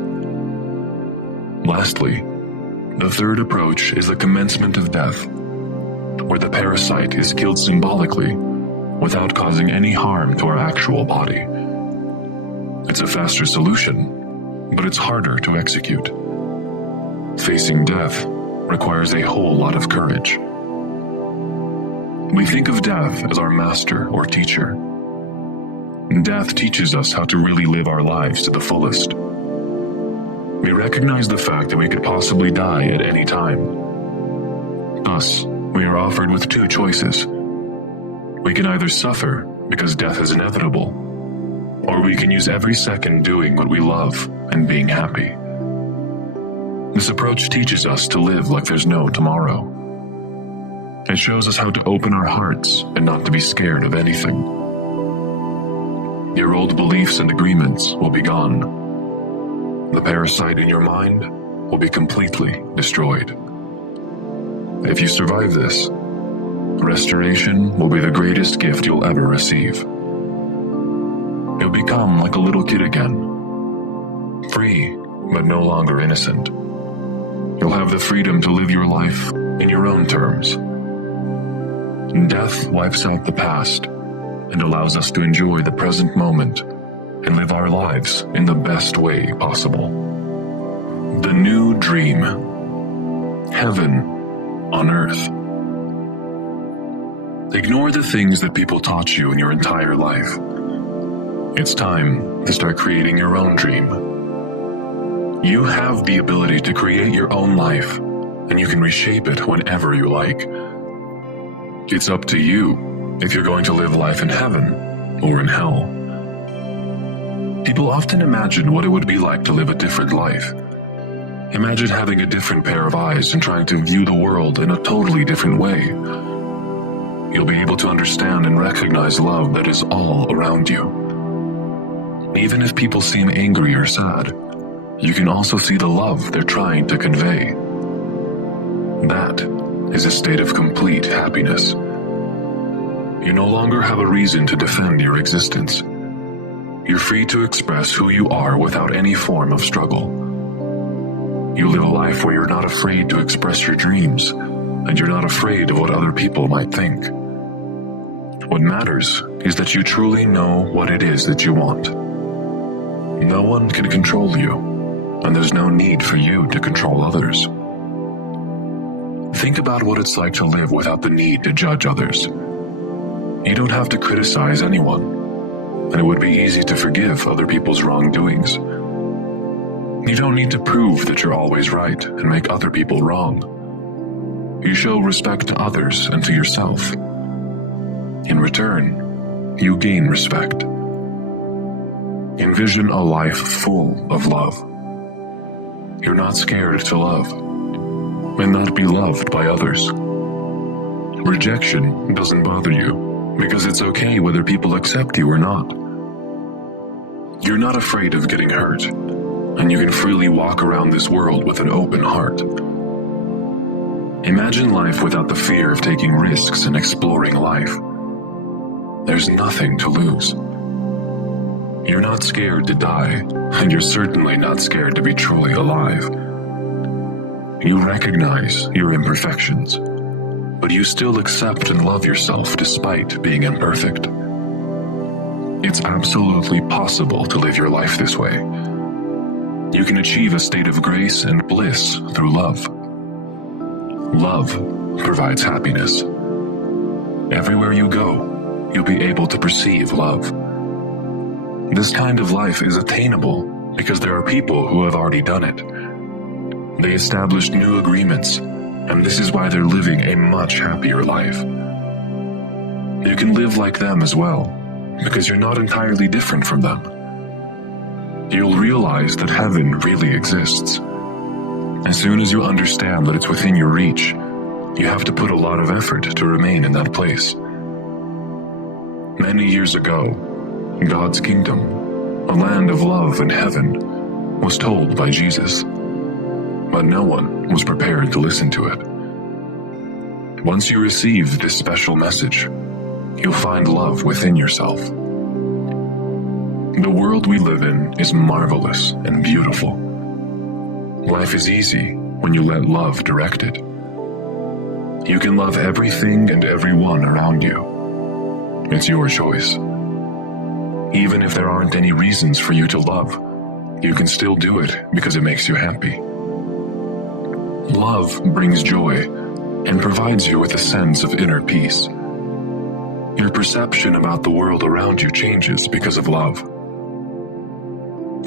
Lastly, the third approach is the commencement of death, where the parasite is killed symbolically without causing any harm to our actual body. It's a faster solution, but it's harder to execute. Facing death requires a whole lot of courage. We think of death as our master or teacher. Death teaches us how to really live our lives to the fullest. We recognize the fact that we could possibly die at any time. Thus, we are offered with two choices. We can either suffer because death is inevitable, or we can use every second doing what we love and being happy. This approach teaches us to live like there's no tomorrow. It shows us how to open our hearts and not to be scared of anything. Your old beliefs and agreements will be gone. The parasite in your mind will be completely destroyed. If you survive this, restoration will be the greatest gift you'll ever receive. You'll become like a little kid again, free but no longer innocent. You'll have the freedom to live your life in your own terms. Death wipes out the past and allows us to enjoy the present moment and live our lives in the best way possible. The new dream. Heaven on earth. Ignore the things that people taught you in your entire life. It's time to start creating your own dream. You have the ability to create your own life, and you can reshape it whenever you like. It's up to you if you're going to live life in heaven or in hell. People often imagine what it would be like to live a different life. Imagine having a different pair of eyes and trying to view the world in a totally different way. You'll be able to understand and recognize love that is all around you. Even if people seem angry or sad, you can also see the love they're trying to convey. That is a state of complete happiness. You no longer have a reason to defend your existence. You're free to express who you are without any form of struggle. You live a life where you're not afraid to express your dreams, and you're not afraid of what other people might think. What matters is that you truly know what it is that you want. No one can control you, and there's no need for you to control others. Think about what it's like to live without the need to judge others. You don't have to criticize anyone, and it would be easy to forgive other people's wrongdoings. You don't need to prove that you're always right and make other people wrong. You show respect to others and to yourself. In return, you gain respect. Envision a life full of love. You're not scared to love, and not be loved by others. Rejection doesn't bother you, because it's okay whether people accept you or not. You're not afraid of getting hurt, and you can freely walk around this world with an open heart. Imagine life without the fear of taking risks and exploring life. There's nothing to lose. You're not scared to die, and you're certainly not scared to be truly alive. You recognize your imperfections, but you still accept and love yourself despite being imperfect. It's absolutely possible to live your life this way. You can achieve a state of grace and bliss through love. Love provides happiness. Everywhere you go, you'll be able to perceive love. This kind of life is attainable because there are people who have already done it. They established new agreements, and this is why they're living a much happier life. You can live like them as well, because you're not entirely different from them. You'll realize that heaven really exists. As soon as you understand that it's within your reach, you have to put a lot of effort to remain in that place. Many years ago, God's kingdom, a land of love and heaven, was told by Jesus, but no one was prepared to listen to it. Once you receive this special message, you'll find love within yourself. The world we live in is marvelous and beautiful. Life is easy when you let love direct it. You can love everything and everyone around you. It's your choice. Even if there aren't any reasons for you to love, you can still do it because it makes you happy. Love brings joy and provides you with a sense of inner peace. Your perception about the world around you changes because of love.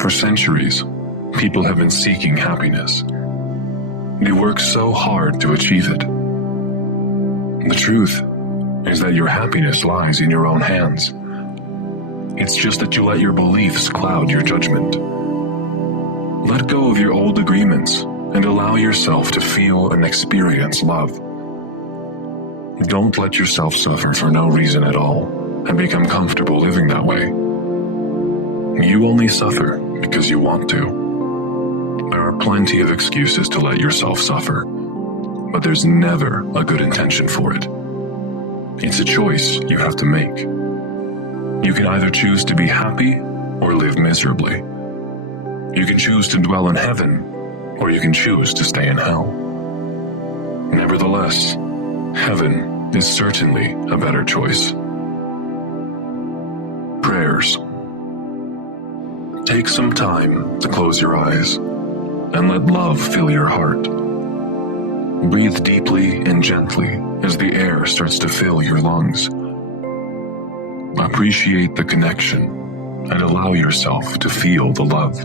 For centuries, people have been seeking happiness. They work so hard to achieve it. The truth is that your happiness lies in your own hands. It's just that you let your beliefs cloud your judgment. Let go of your old agreements and allow yourself to feel and experience love. Don't let yourself suffer for no reason at all and become comfortable living that way. You only suffer because you want to. There are plenty of excuses to let yourself suffer, but there's never a good intention for it. It's a choice you have to make. You can either choose to be happy or live miserably. You can choose to dwell in heaven, or you can choose to stay in hell. Nevertheless, heaven is certainly a better choice. Prayers. Take some time to close your eyes and let love fill your heart. Breathe deeply and gently as the air starts to fill your lungs. Appreciate the connection and allow yourself to feel the love.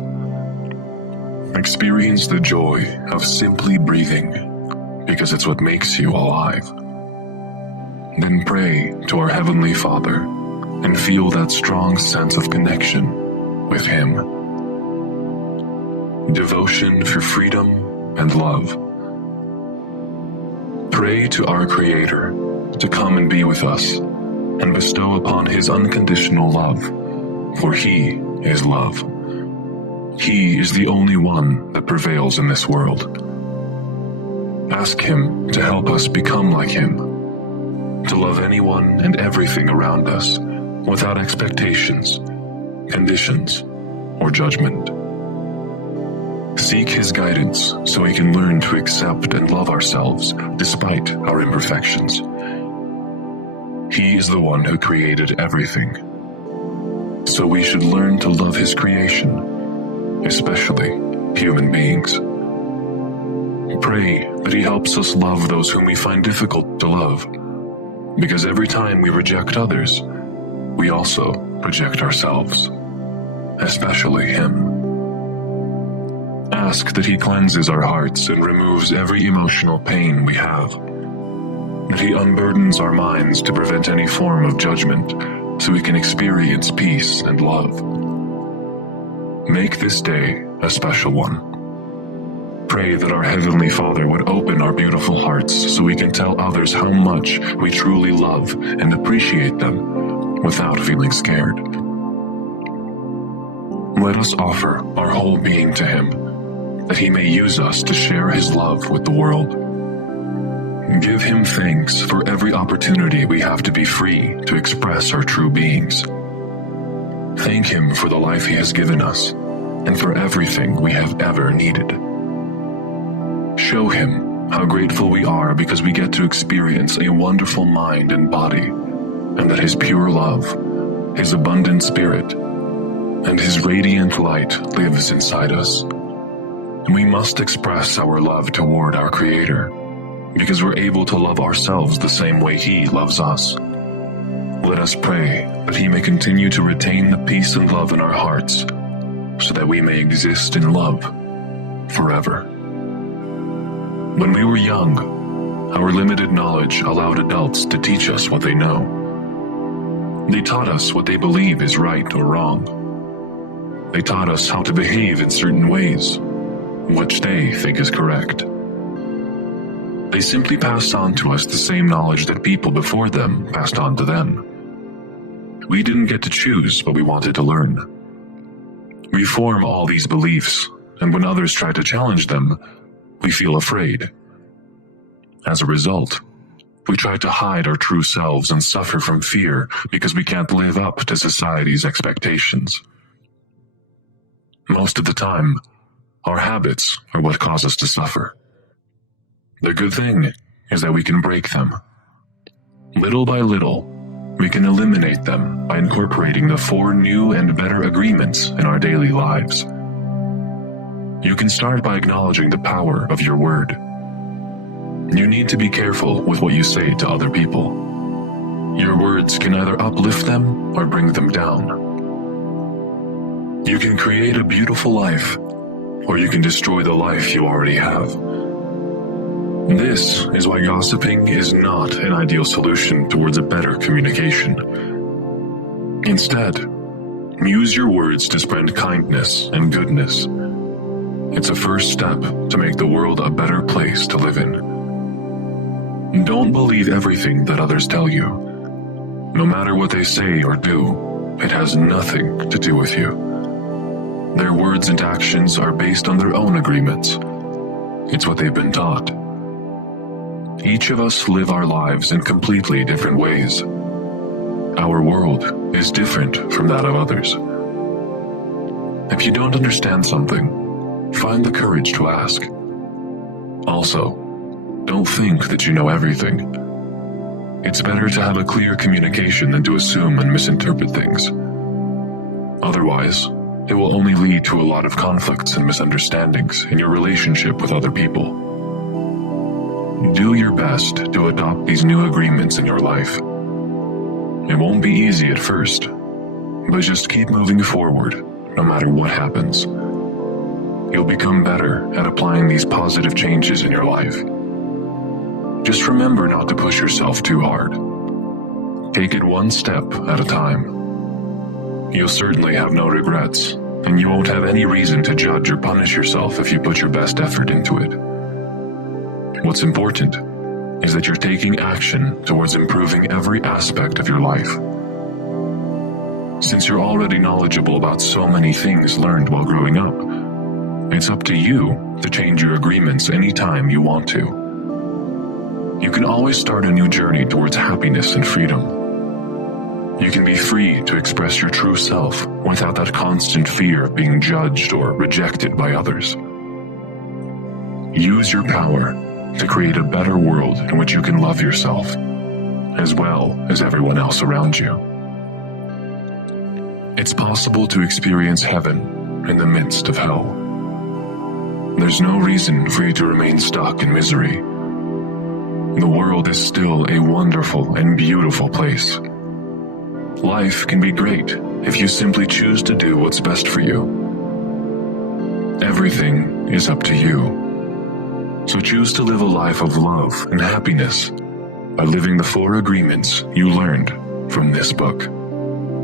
Experience the joy of simply breathing because it's what makes you alive. Then pray to our Heavenly Father and feel that strong sense of connection with Him. Devotion for freedom and love. Pray to our Creator to come and be with us and bestow upon His unconditional love, for He is love. He is the only one that prevails in this world. Ask Him to help us become like Him, to love anyone and everything around us without expectations, conditions, or judgment. Seek His guidance so we can learn to accept and love ourselves despite our imperfections. He is the one who created everything, so we should learn to love His creation, especially human beings. Pray that He helps us love those whom we find difficult to love, because every time we reject others, we also reject ourselves, especially Him. Ask that He cleanses our hearts and removes every emotional pain we have, that He unburdens our minds to prevent any form of judgment, so we can experience peace and love. Make this day a special one. Pray that our Heavenly Father would open our beautiful hearts so we can tell others how much we truly love and appreciate them without feeling scared. Let us offer our whole being to Him, that He may use us to share His love with the world. Give Him thanks for every opportunity we have to be free to express our true beings. Thank Him for the life He has given us and for everything we have ever needed. Show Him how grateful we are because we get to experience a wonderful mind and body, and that His pure love, His abundant spirit, and His radiant light lives inside us. And we must express our love toward our Creator, because we're able to love ourselves the same way He loves us. Let us pray that He may continue to retain the peace and love in our hearts, so that we may exist in love forever. When we were young, our limited knowledge allowed adults to teach us what they know. They taught us what they believe is right or wrong. They taught us how to behave in certain ways, which they think is correct. They simply passed on to us the same knowledge that people before them passed on to them. We didn't get to choose what we wanted to learn. We form all these beliefs, and when others try to challenge them, we feel afraid. As a result, we try to hide our true selves and suffer from fear because we can't live up to society's expectations. Most of the time, our habits are what cause us to suffer. The good thing is that we can break them. Little by little, we can eliminate them by incorporating the 4 new and better agreements in our daily lives. You can start by acknowledging the power of your word. You need to be careful with what you say to other people. Your words can either uplift them or bring them down. You can create a beautiful life, or you can destroy the life you already have. This is why gossiping is not an ideal solution towards a better communication. Instead, use your words to spread kindness and goodness. It's a first step to make the world a better place to live in. Don't believe everything that others tell you. No matter what they say or do, it has nothing to do with you. Their words and actions are based on their own agreements. It's what they've been taught. Each of us live our lives in completely different ways. Our world is different from that of others. If you don't understand something, find the courage to ask. Also, don't think that you know everything. It's better to have a clear communication than to assume and misinterpret things. Otherwise, it will only lead to a lot of conflicts and misunderstandings in your relationship with other people. Do your best to adopt these new agreements in your life. It won't be easy at first, but just keep moving forward no matter what happens. You'll become better at applying these positive changes in your life. Just remember not to push yourself too hard. Take it one step at a time. You'll certainly have no regrets and you won't have any reason to judge or punish yourself if you put your best effort into it. What's important is that you're taking action towards improving every aspect of your life. Since you're already knowledgeable about so many things learned while growing up, it's up to you to change your agreements anytime you want to. You can always start a new journey towards happiness and freedom. You can be free to express your true self without that constant fear of being judged or rejected by others. Use your power to create a better world in which you can love yourself, as well as everyone else around you. It's possible to experience heaven in the midst of hell. There's no reason for you to remain stuck in misery. The world is still a wonderful and beautiful place. Life can be great if you simply choose to do what's best for you. Everything is up to you. So choose to live a life of love and happiness by living the 4 agreements you learned from this book.